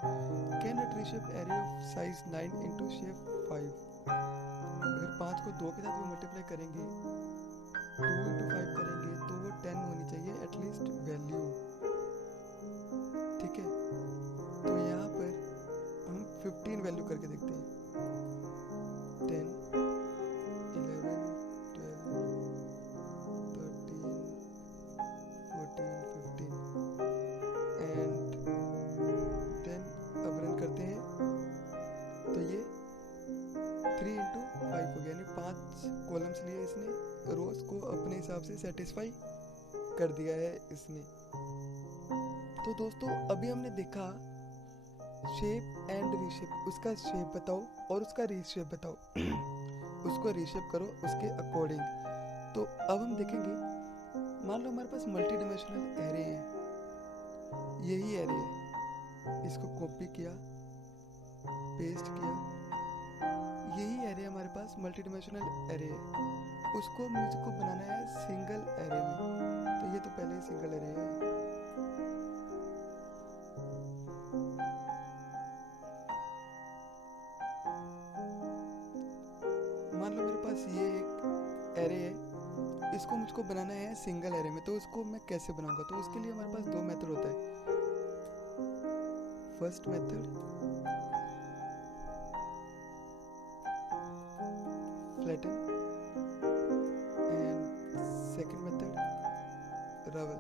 can not reshape array of size 9 into shape 5। अगर 5 को 2 के साथ भी मल्टीप्लाई करेंगे, 2 इंटू 5 करेंगे, तो वो 10 होनी चाहिए एटलीस्ट वैल्यू, ठीक है। तो यहाँ पर हम 15 वैल्यू करके देखते हैं, 10, 11, 12, 13, 14, 15 एंड देन अब रन करते हैं तो ये 3 इंटू 5 हो गया, यानी 5 कॉलम्स लिए इसने, रोज को अपने हिसाब से सेटिस्फाई कर दिया है इसने। तो दोस्तों अभी हमने देखा शेप एंड रीशेप, उसका शेप बताओ और उसका रीशेप बताओ उसको रीशेप करो उसके अकॉर्डिंग। तो अब हम देखेंगे, मान लो हमारे पास मल्टी डायमेंशनल एरे है, यही एरे है, इसको कॉपी किया, पेस्ट किया, यही एरे हमारे पास मल्टी डायमेंशनल एरे है, उसको मुझको बनाना है सिंगल एरे में। तो ये तो पहले ही सिंगल एरे है, मान लो मेरे पास ये एक एरे है, इसको मुझको बनाना है सिंगल एरे में। तो उसको मैं कैसे बनाऊंगा, तो उसके लिए हमारे पास 2 मेथड होता है। First method flatten and second method Rawal.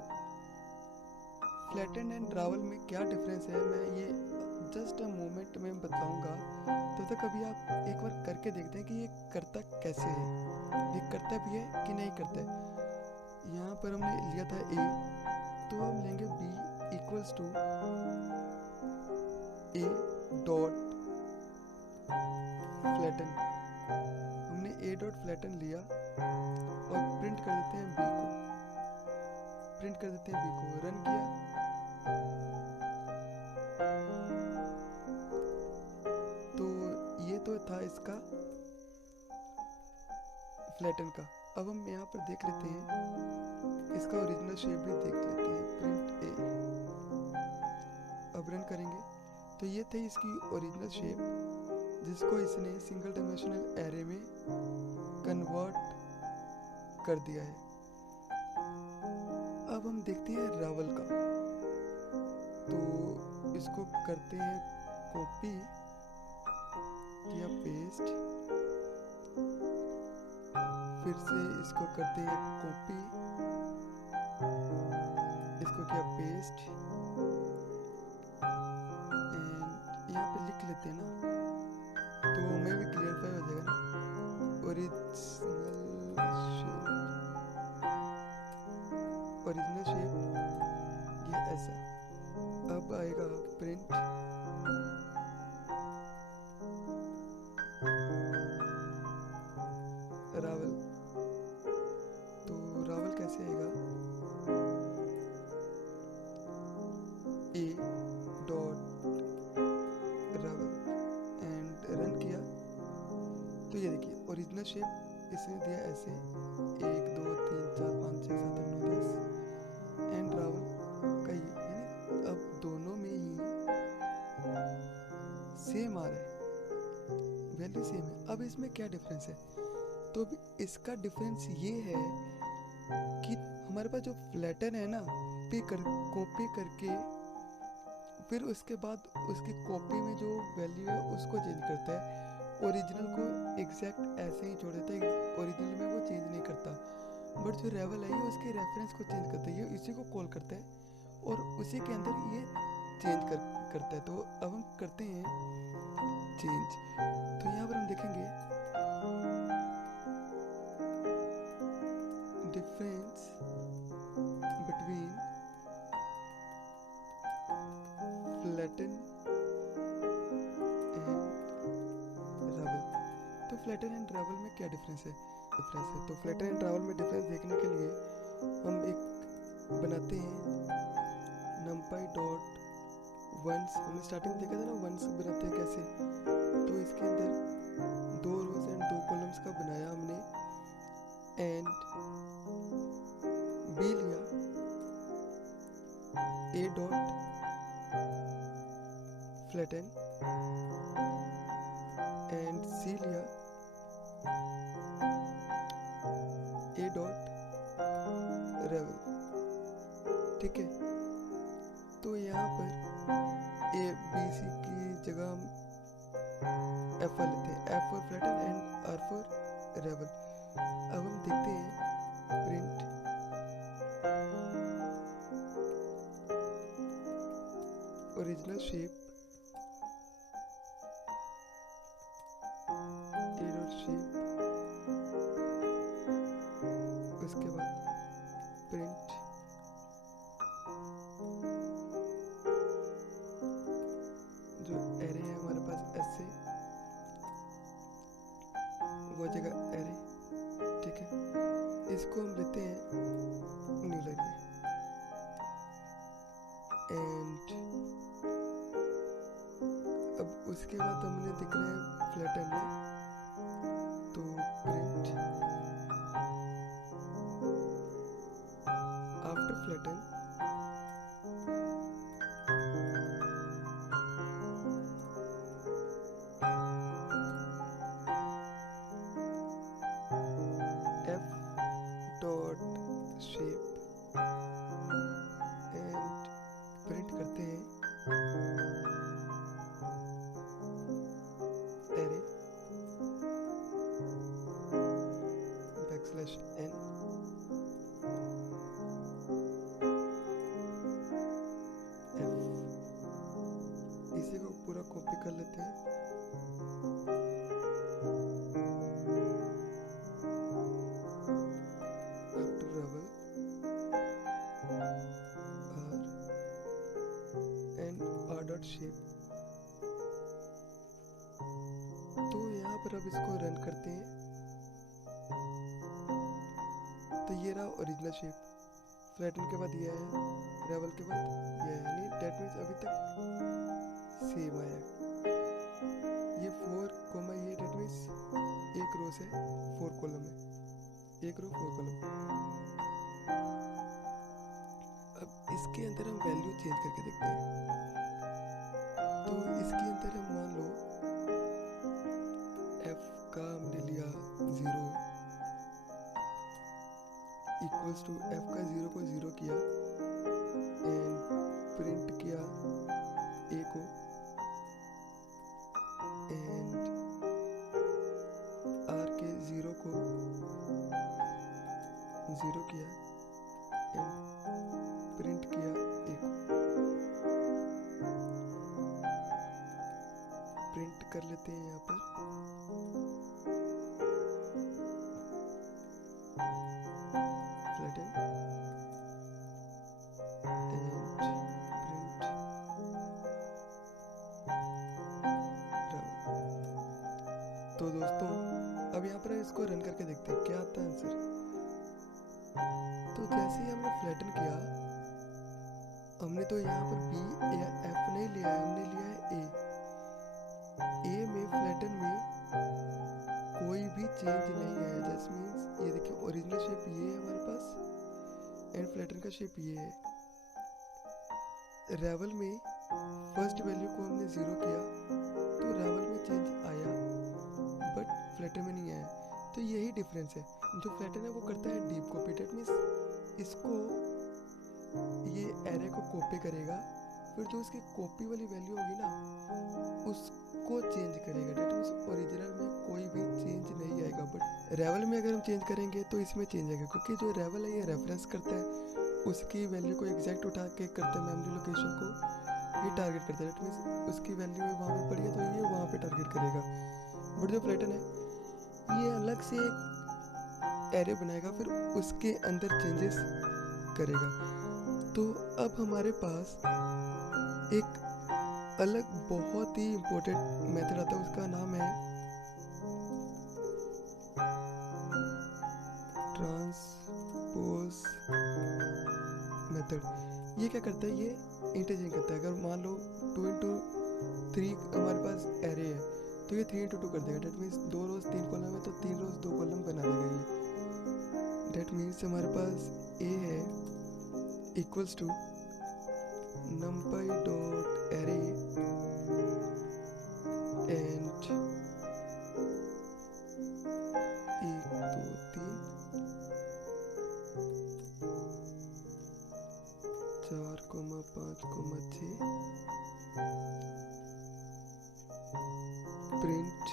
Flatten and Rawal में क्या डिफरेंस है, मैं ये जस्ट अ मोमेंट में बताऊंगा। तब तक अभी आप एक बार करके देखते हैं कि ये करता कैसे है, ये करता भी है कि नहीं करता है। यहाँ पर हमने लिया था a, तो हम लेंगे b equals to a dot flatten. हमने a डॉट फ्लैटन लिया और प्रिंट कर देते हैं b को, रन किया तो ये तो था इसका फ्लैटन का। अब हम यहाँ पर देख लेते हैं इसका ओरिजिनल शेप भी देख लेते हैं, प्रिंट ए। अब रन करेंगे तो ये थी इसकी ओरिजिनल शेप, जिसको इसने सिंगल डायमेंशनल एरे में कन्वर्ट कर दिया है। अब हम देखते हैं रावल का। तो इसको करते हैं कॉपी या पेस्ट, फिर से इसको करते हैं कॉपी, इसको किया पेस्ट, एंड यहाँ पे लिख लेते हैं ना, तो हमें भी क्लियरफाई हो जाएगा ना। ओरिजिनल शेप ये ऐसा। अब आएगा प्रिंट, रावल। तो रावल कैसे आएगा, ए डॉट रावल, एंड रन किया तो ये देखिए ओरिजिनल शेप इसने दिया ऐसे 1 2 3 4 5 6 7 8 9 10, एंड रावल का ये, यानी अब दोनों में ही सेम आ रहा है, वैल्यू सेम है। अब इसमें क्या डिफरेंस है, तो अब इसका डिफरेंस ये है कि हमारे पास जो फ्लैटन है ना, कॉपी करके फिर उसके बाद उसकी कॉपी में जो वैल्यू है उसको चेंज करता है, ओरिजिनल को एग्जैक्ट ऐसे ही छोड़ देता है, ओरिजिनल में वो चेंज नहीं करता। बट जो रेवल है ये उसके रेफरेंस को चेंज करता है, ये इसी को कॉल करता है और उसी के अंदर ये चेंज करता है। तो अब हम करते हैं चेंज, तो यहाँ पर हम देखेंगे difference between flatten and Rawal. तो फ्लैटन एंड रावल में क्या डिफरेंस है, तो फ्लैटन एंड रावल में डिफरेंस देखने के लिए हम एक बनाते हैं numpy डॉट वंस। हमने स्टार्टिंग में देखा था ना वंस बनाते हैं कैसे, तो इसके अंदर 2 रोज एंड 2 कॉलम्स का बनाया हमने, एंड बी लिया, ए डॉट फ्लैटन, एंड सी लिया, ए डॉट रेवल। ठीक है, तो यहाँ पर ए बी सी की जगह हम एफ लेते हैं, F for flatten and R for ravel. अब हम देखते हैं प्रिंट ओरिजिनल शेप, ए डॉट शेप, उसके बाद प्रिंट जो एरे है हमारे पास ऐसे, वो जगह एरे। ठीक है, इसको हम लेते हैं न्यू लाइन में, एंड अब उसके बाद हमने दिखना है फ्लैटन में, तो print after flatten F dot shape, and print करते हैं एरे बैकस्लैश एन, एफ। इसी को पूरा कॉपी कर लेते हैं, after ravel R and R dot shape. तो यहाँ पर अब इसको रन करते हैं, तो ये रहा ओरिजिनल शेप, फ्लैटन के बाद ये आया, रेवल के बाद ये आया, यानी डेट मीन्स अभी तक सेम आया। ये 4 कोमा ये डेट मीन्स एक रो से 4 कॉलम है, एक रो 4 कॉलम। अब इसके अंदर हम वैल्यू चेंज करके देखते हैं, तो इसके अंदर हम मान लो f का हमने लिया 0 = इक्वल्स टू एफ का 0 को 0 किया एंड प्रिंट किया ए को एंड आर के 0 को 0 किया एंड प्रिंट किया ए को। प्रिंट कर लेते हैं यहाँ पर फ्लैटन एंड प्रिंट राउंड। तो दोस्तों अब यहाँ पर इसको रन करके देखते हैं क्या आता है आंसर। तो जैसे ही हमने फ्लैटन किया, हमने तो यहाँ पर बी या एफ नहीं लिया है, हमने लिया है ए में फ्लैटन में कोई भी चेंज नहीं आया। जैसे मीन्स ये देखिए ओरिजिनल शेप ये है हमारे पास एंड फ्लैटन का शेप ये है। रेवल में फर्स्ट वैल्यू को हमने 0 किया तो रेवल में चेंज आया बट फ्लैटन में नहीं आया। तो यही डिफरेंस है। जो फ्लैटन है वो करता है डीप कॉपी, डेट मीन्स इसको ये एरे को कॉपी करेगा, फिर जो उसकी कॉपी वाली वैल्यू होगी ना उसको चेंज करेगा। डेट मीन्स ओरिजिनल में कोई भी चेंज नहीं आएगा। बट रेवल में अगर हम चेंज करेंगे तो इसमें चेंज आएगा, क्योंकि जो रेवल है ये रेफरेंस करता है, उसकी वैल्यू को एग्जैक्ट उठा के करता है मेमोरी लोकेशन को ये टारगेट करता है। डेट मीन्स उसकी वैल्यू वहाँ पे पड़ी है तो ये वहाँ पे टारगेट करेगा। बट जो फ्लैटन है ये अलग से एक एरे बनाएगा, फिर उसके अंदर चेंजेस करेगा। तो अब हमारे पास एक अलग बहुत ही इम्पोर्टेंट मेथड आता है, उसका नाम है ट्रांसपोज मेथड। ये क्या करता है, ये इंटरचेंज करता है। अगर मान लो 2 into 3 हमारे पास एरे है तो ये 3 into 2 कर देगा। डेट मीन्स 2 रोज 3 कॉलम है तो 3 रोज 2 कॉलम बना देगा ये। डेट मीन्स हमारे पास ए है equals to numpy dot array and 1 2 3 4 5 6 print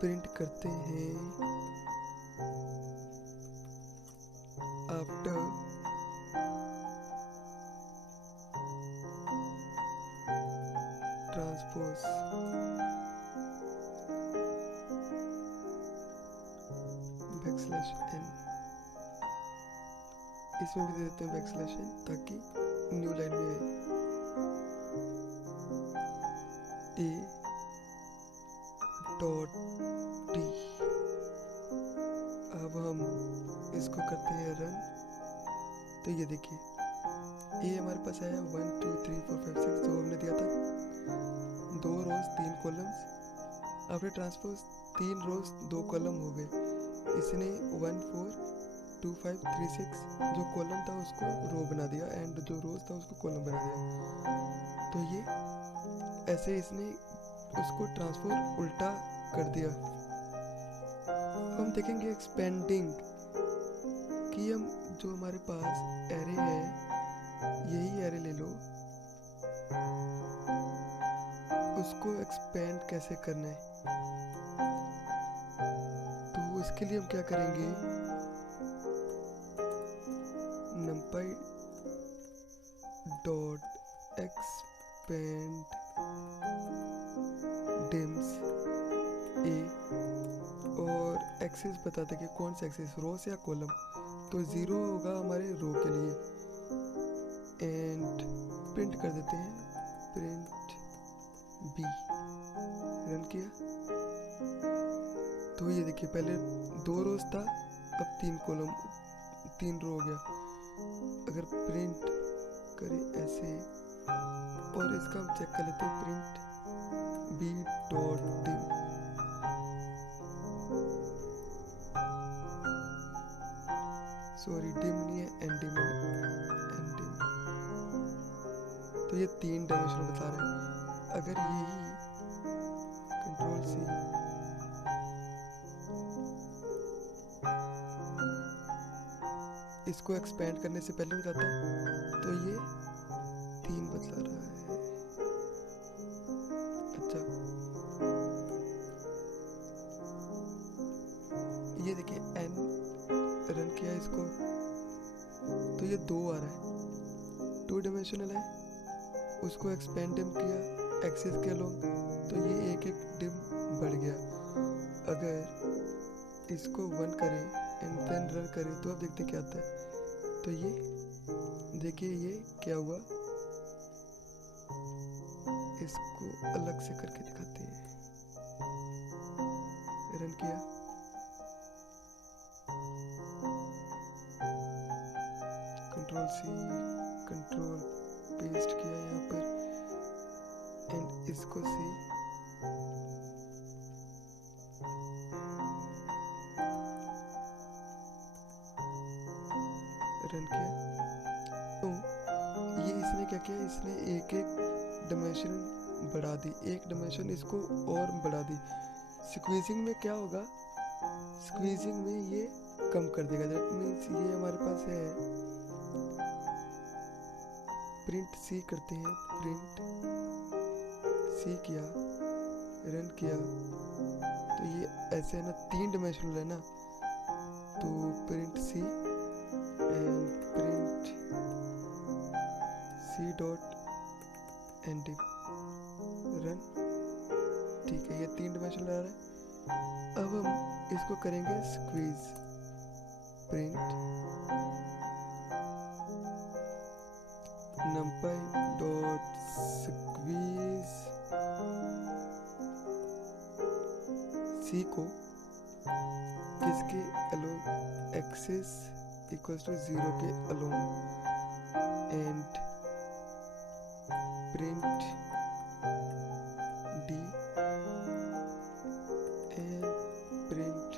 print करते हैं आफ्टर ट्रांसपोज बैकस्लैश एन। इसमें भी दे देते हैं बैकस्लैश एन ताकि न्यू लाइन में आए। ए डॉट डी। अब हम इसको करते हैं रन। तो ये देखिए ये हमारे पास आया 1 2 3 4 5 6 जो हमने दिया था। 2 रोज 3 कॉलम्स आफ्टर ट्रांसपोज 3 रोज 2 कॉलम हो गए। इसने 1 4 2 5 3 6 जो कॉलम था उसको रो बना दिया एंड जो रोज था उसको कॉलम बना दिया। तो ये ऐसे इसने उसको ट्रांसफर उल्टा कर दिया। हम देखेंगे एक्सपेंडिंग कि हम जो हमारे पास एरे है यही एरे ले लो, उसको एक्सपेंड कैसे करना है। तो इसके लिए हम क्या करेंगे, numpy डॉट एक्सपेंड डिम्स ए और एक्सेस बता देंगे कौन सा एक्सेस, रोज या कॉलम। तो 0 होगा हमारे रो के लिए एंड प्रिंट कर देते हैं प्रिंट बी। रन किया तो ये देखिए पहले 2 रोज था अब 3 कॉलम 3 रो हो गया। अगर प्रिंट करें ऐसे और इसका हम चेक कर लेते हैं print B dot dim. Sorry dim नहीं है एंडिम। तो तो ये 3 डायमेंशनल बता रहा है। अगर यही कंट्रोल सी इसको एक्सपेंड करने से पहले बताता तो ये 3 बता रहा है। अच्छा ये देखिए n रन किया इसको तो ये 2 आ रहा है, 2 डायमेंशनल है। उसको एक्सपेंड डिम किया एक्सिस के अलोंग तो ये एक डिम बढ़ गया। अगर इसको 1 करें एंड देन रन करें तो अब देखते क्या आता है। तो ये देखिए ये क्या हुआ, इसको अलग से करके दिखाते हैं। रन किया कंट्रोल सी कंट्रोल पेस्ट किया यहाँ पर एंड इसको सी रन किया। तो ये इसने क्या किया, इसने एक डायमेंशन बढ़ा दी, एक डायमेंशन इसको और बढ़ा दी। स्क्वीजिंग में क्या होगा, स्क्वीजिंग में ये कम कर देगा। दैट मीन्स ये हमारे पास है, प्रिंट सी करते हैं, प्रिंट सी किया रन किया तो ये ऐसे है ना, 3 डायमेंशनल है ना, तो print C and print C dot and run. ठीक है, ये 3 डायमेंशनल आ रहा है। अब हम इसको करेंगे squeeze, print numpy dot squeeze C को किसके अलोंग, एक्सिस इक्वल्स टू 0 के along and print D and print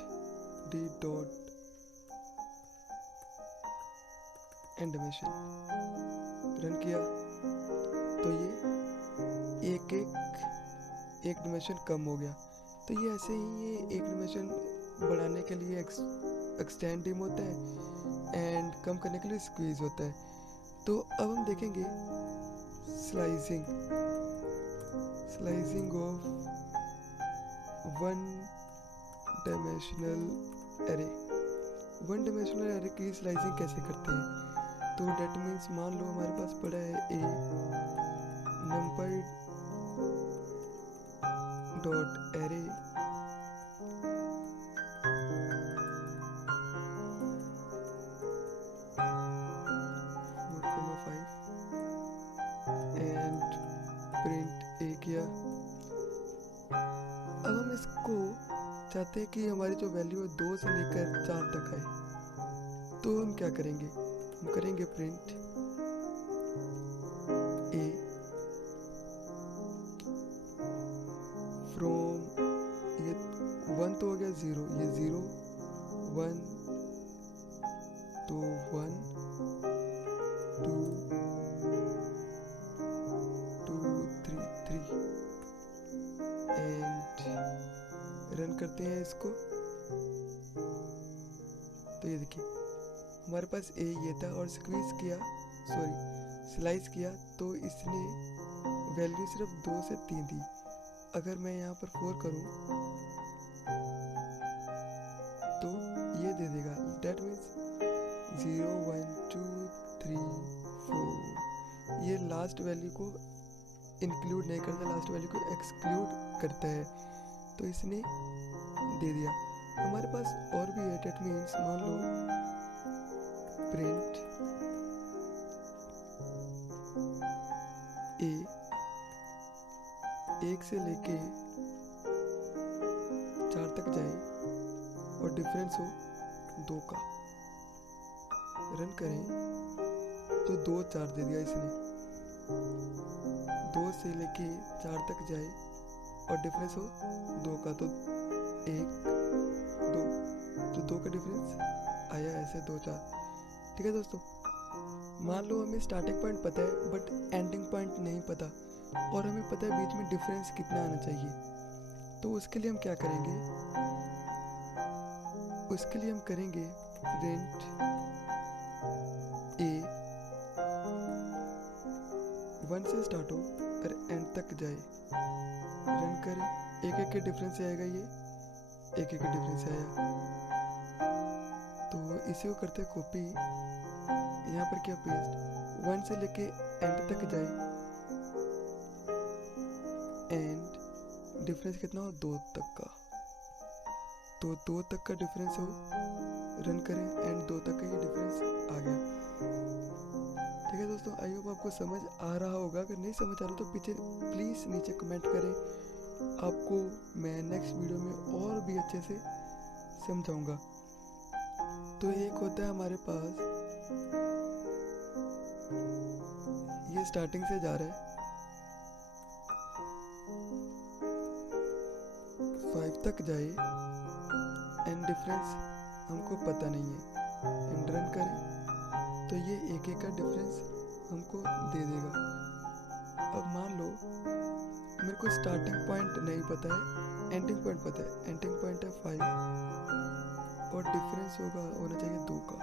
D dot n dimension. Run किया तो ये एक डायमेंशन कम हो गया। तो ये ऐसे ही ये एक डायमेंशन बढ़ाने के लिए एक्सटेंड डिम होता है एंड कम करने के लिए स्क्वीज होता है। तो अब हम देखेंगे slicing of 1 dimensional array. 1 dimensional array की स्लाइसिंग कैसे करते हैं। तो डेट मीन्स मान लो हमारे पास पड़ा है a numpy dot array and print a किया। अब हम इसको चाहते हैं कि हमारी जो वैल्यू है 2 से लेकर 4 तक आए। तो हम क्या करेंगे, हम करेंगे प्रिंट ए फ्रॉम, ये 1 तो हो गया 0, ये 0 1 तो 1 2 2 3 3 एंड रन करते हैं इसको। तो ये देखिए हमारे पास ए ये था और स्लाइस किया तो इसने वैल्यू सिर्फ 2 से 3 दी। अगर मैं यहाँ पर 4 करूँ तो ये दे देगा। डेट मीन्स 0 1 2 3 4 ये लास्ट वैल्यू को इंक्लूड नहीं करता, लास्ट वैल्यू को एक्सक्लूड करता है। तो इसने दे दिया। हमारे पास और भी है। डेट मीन्स मान लो प्रिंट ए 1 से लेके 4 तक जाए और डिफरेंस हो 2 का। रन करें तो 2 4 दे दिया इसने। 2 से लेके 4 तक जाए और डिफरेंस हो 2 का, तो 1 2 तो 2 का डिफरेंस आया ऐसे 2 4। ठीक है दोस्तों। मान लो हमें स्टार्टिंग पॉइंट पता है बट एंडिंग पॉइंट नहीं पता, और हमें पता है बीच में डिफरेंस कितना आना चाहिए। तो उसके लिए हम क्या करेंगे, उसके लिए हम करेंगे प्रिंट ए 1 से स्टार्ट हो और एंड तक जाए, रन करें, एक एक के डिफरेंस से आएगा, ये एक एक के डिफरेंस से आया। तो इसी को करते हैं कॉपी, यहाँ पर क्या पेस्ट, 1 से लेके एंड तक जाए, एंड डिफरेंस कितना हो 2 तक का, तो 2 तक का डिफरेंस हो, रन करें, एंड 2 तक का ये डिफरेंस आ गया। ठीक है दोस्तों, आई होप आपको समझ आ रहा होगा। अगर नहीं समझ आ रहा तो पीछे प्लीज़ नीचे कमेंट करें, आपको मैं नेक्स्ट वीडियो में और भी अच्छे से समझाऊंगा। तो एक होता है हमारे पास, ये स्टार्टिंग से जा रहा है 5 तक जाए, एंड डिफरेंस हमको पता नहीं है, एंड रन करें तो ये एक एक का डिफरेंस हमको दे देगा। अब मान लो मेरे को स्टार्टिंग पॉइंट नहीं पता है, एंडिंग पॉइंट पता है, एंडिंग पॉइंट है 5 और डिफरेंस होना चाहिए 2 का,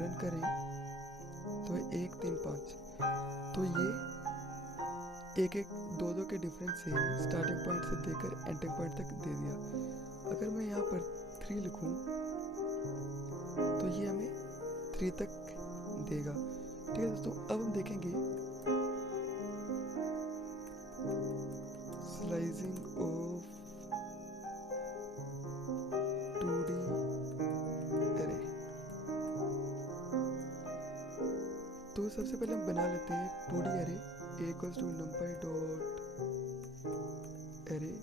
रन करें तो 1 3 5, तो ये एक एक 2 के डिफरेंस से स्टार्टिंग पॉइंट से देकर एंडिंग पॉइंट तक दे दिया। अगर मैं यहाँ पर 3 लिखूँ तो ये हमें 3 तक देगा। ठीक है दोस्तों, अब हम देखेंगे स्लाइसिंग ऑफ 2D एरे। तो सबसे पहले हम बना लेते हैं 2D array, a equals to numpy dot array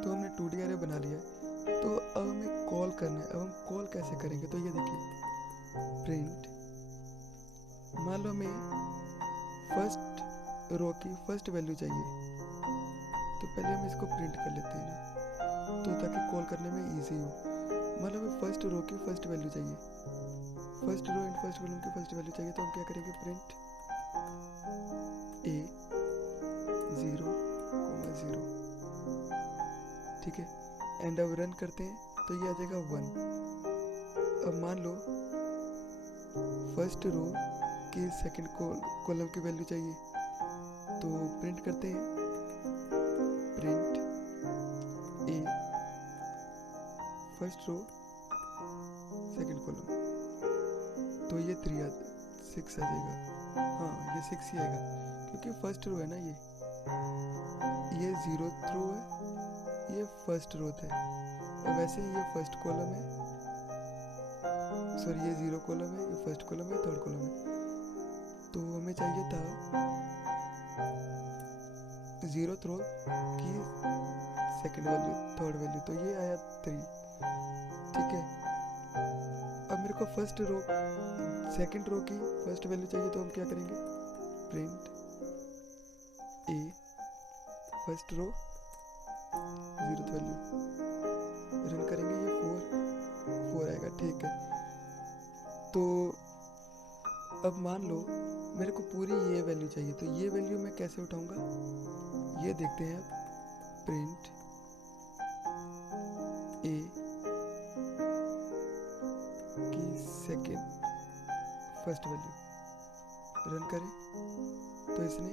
तो हमने 2D एरे बना लिया है। तो अब हमें कॉल करना है। अब हम कॉल कैसे करेंगे, तो ये देखिए प्रिंट, मान लो हमें फर्स्ट रो की फर्स्ट वैल्यू चाहिए, तो पहले हम इसको प्रिंट कर लेते हैं ना, तो ताकि कॉल करने में इजी हो। मान लो हमें फर्स्ट रो की फर्स्ट वैल्यू चाहिए, first row and first column की फर्स्ट वैल्यू चाहिए, तो हम क्या करेंगे, प्रिंट ए 0, 0। ठीक है, एंड अब रन करते हैं तो ये आ जाएगा 1। अब मान लो फर्स्ट रो की सेकंड कॉलम की वैल्यू चाहिए, तो प्रिंट करते हैं print a first row second column, तो ये 6 आ जाएगा। हाँ, ये 6 ही आएगा क्योंकि फर्स्ट रो है ना, ये 0th रो है, ये फर्स्ट रो है, और वैसे ये फर्स्ट कॉलम है, सॉरी ये 0 कॉलम है, ये फर्स्ट कॉलम है, थर्ड कॉलम है। तो हमें चाहिए था 0th रो की सेकंड वैल्यू, थर्ड वैल्यू, तो ये आया 3। ठीक है, अब मेरे को फर्स्ट रो सेकंड रो की फर्स्ट वैल्यू चाहिए, तो हम क्या करेंगे, print a first row 0th value, run करेंगे, ये 4 आएगा। ठीक है, तो अब मान लो मेरे को पूरी ये वैल्यू चाहिए, तो ये वैल्यू मैं कैसे उठाऊंगा, ये देखते हैं। प्रिंट ए की सेकेंड फर्स्ट वैल्यू, रन करें तो इसने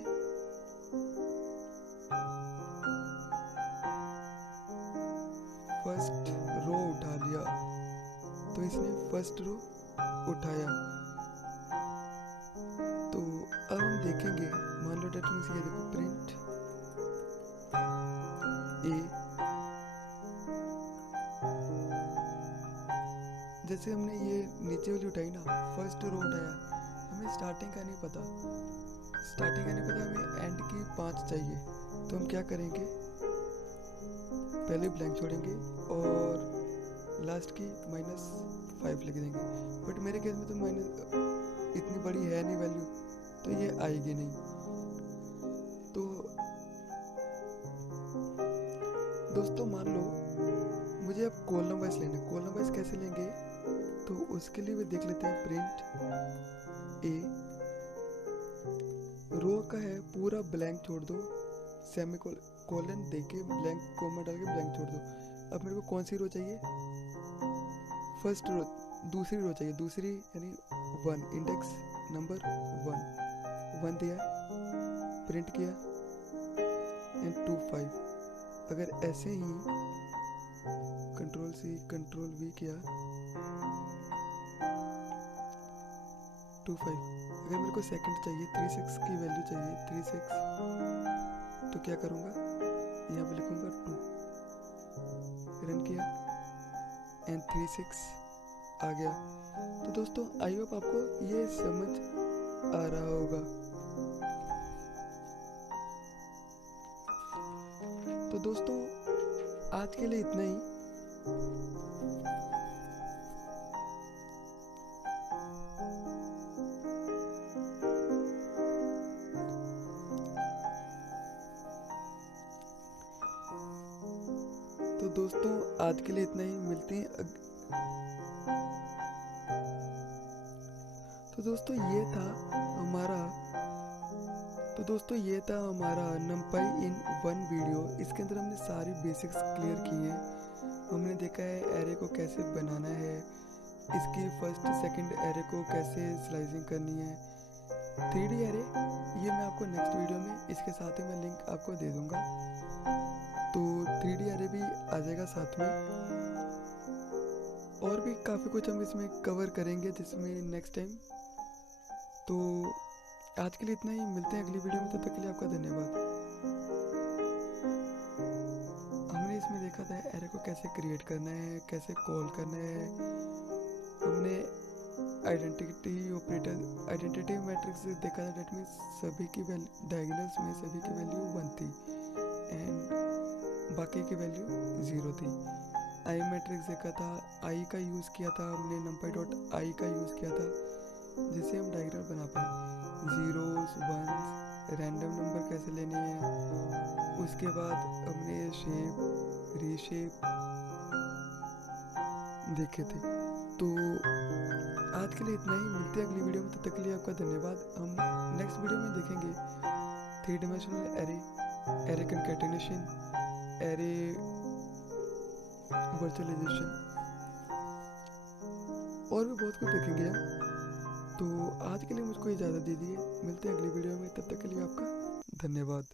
फर्स्ट रो उठा लिया, तो इसने फर्स्ट रो उठाया। तो अब हम देखेंगे, मान लो डेट मीन्स ये देखो प्रिंट ए, जैसे हमने ये नीचे वाली उठाई ना, फर्स्ट रो उठाया, हमें स्टार्टिंग का नहीं पता, हमें एंड की 5 चाहिए, तो हम क्या करेंगे, पहले ब्लैंक छोड़ेंगे और लास्ट की -5 लिख देंगे। बट मेरे केस में तो माइनस इतनी बड़ी है नहीं वैल्यू, तो ये आएगी नहीं। तो दोस्तों मान लो मुझे अब कॉलम वाइज लेना है। कॉलम वाइज कैसे लेंगे, तो उसके लिए भी देख लेते हैं। प्रिंट ए, रो का है पूरा ब्लैंक छोड़ दो, सेमी कोलन देके ब्लैंक कॉमा डाल के ब्लैंक छोड़ दो। अब मेरे को कौन सी रो चाहिए, फर्स्ट रो, दूसरी रो चाहिए, दूसरी यानी 1, इंडेक्स नंबर 1 दिया, प्रिंट किया एंड 2 5। अगर ऐसे ही कंट्रोल C कंट्रोल V किया 2 5। अगर मेरे को सेकंड चाहिए 3 6 की वैल्यू चाहिए 3 6, तो क्या करूँगा, यहाँ पे लिखूँगा 2, रन किया एंड 3 6 आ गया। तो दोस्तों आई होप आपको ये समझ आ रहा होगा। तो दोस्तों आज के लिए इतना ही। तो दोस्तों आज के लिए इतना ही, मिलते हैं तो दोस्तों ये था हमारा NumPy इन 1 वीडियो। इसके अंदर हमने सारी बेसिक्स क्लियर की हैं। हमने देखा है एरे को कैसे बनाना है, इसकी फर्स्ट सेकंड एरे को कैसे स्लाइसिंग करनी है, 3D एरे ये मैं आपको नेक्स्ट वीडियो में इसके साथ ही मैं लिंक आपको दे दूंगा। तो 3D एरे भी आ जाएगा साथ में, और भी काफ़ी कुछ हम इसमें कवर करेंगे जिसमें नेक्स्ट टाइम। तो आज के लिए इतना ही, मिलते हैं अगली वीडियो में, तब तक के लिए आपका धन्यवाद। हमने इसमें देखा था एरे को कैसे क्रिएट करना है, कैसे कॉल करना है। हमने आइडेंटिटी मैट्रिक्स देखा था, डेट मीन्स सभी की डायगोनल्स में सभी की वैल्यू 1 थी एंड बाकी की वैल्यू 0 थी। आई मैट्रिक्स देखा था, आई का यूज़ किया था हमने, numpy.i का यूज़ किया था जिससे हम डायग्राम बना पाए। जीरोस वंस रैंडम नंबर कैसे लेने हैं, उसके बाद हमने शेप रीशेप देखे थे। तो आज के लिए इतना ही, मिलते हैं अगली वीडियो में, तब तक के लिए आपका धन्यवाद। हम नेक्स्ट वीडियो में देखेंगे 3 dimensional array concatenation, array virtualization, और भी बहुत कुछ देखेंगे हम। तो आज के लिए मुझको इजाज़त दीजिए, मिलते हैं अगली वीडियो में, तब तक के लिए आपका धन्यवाद।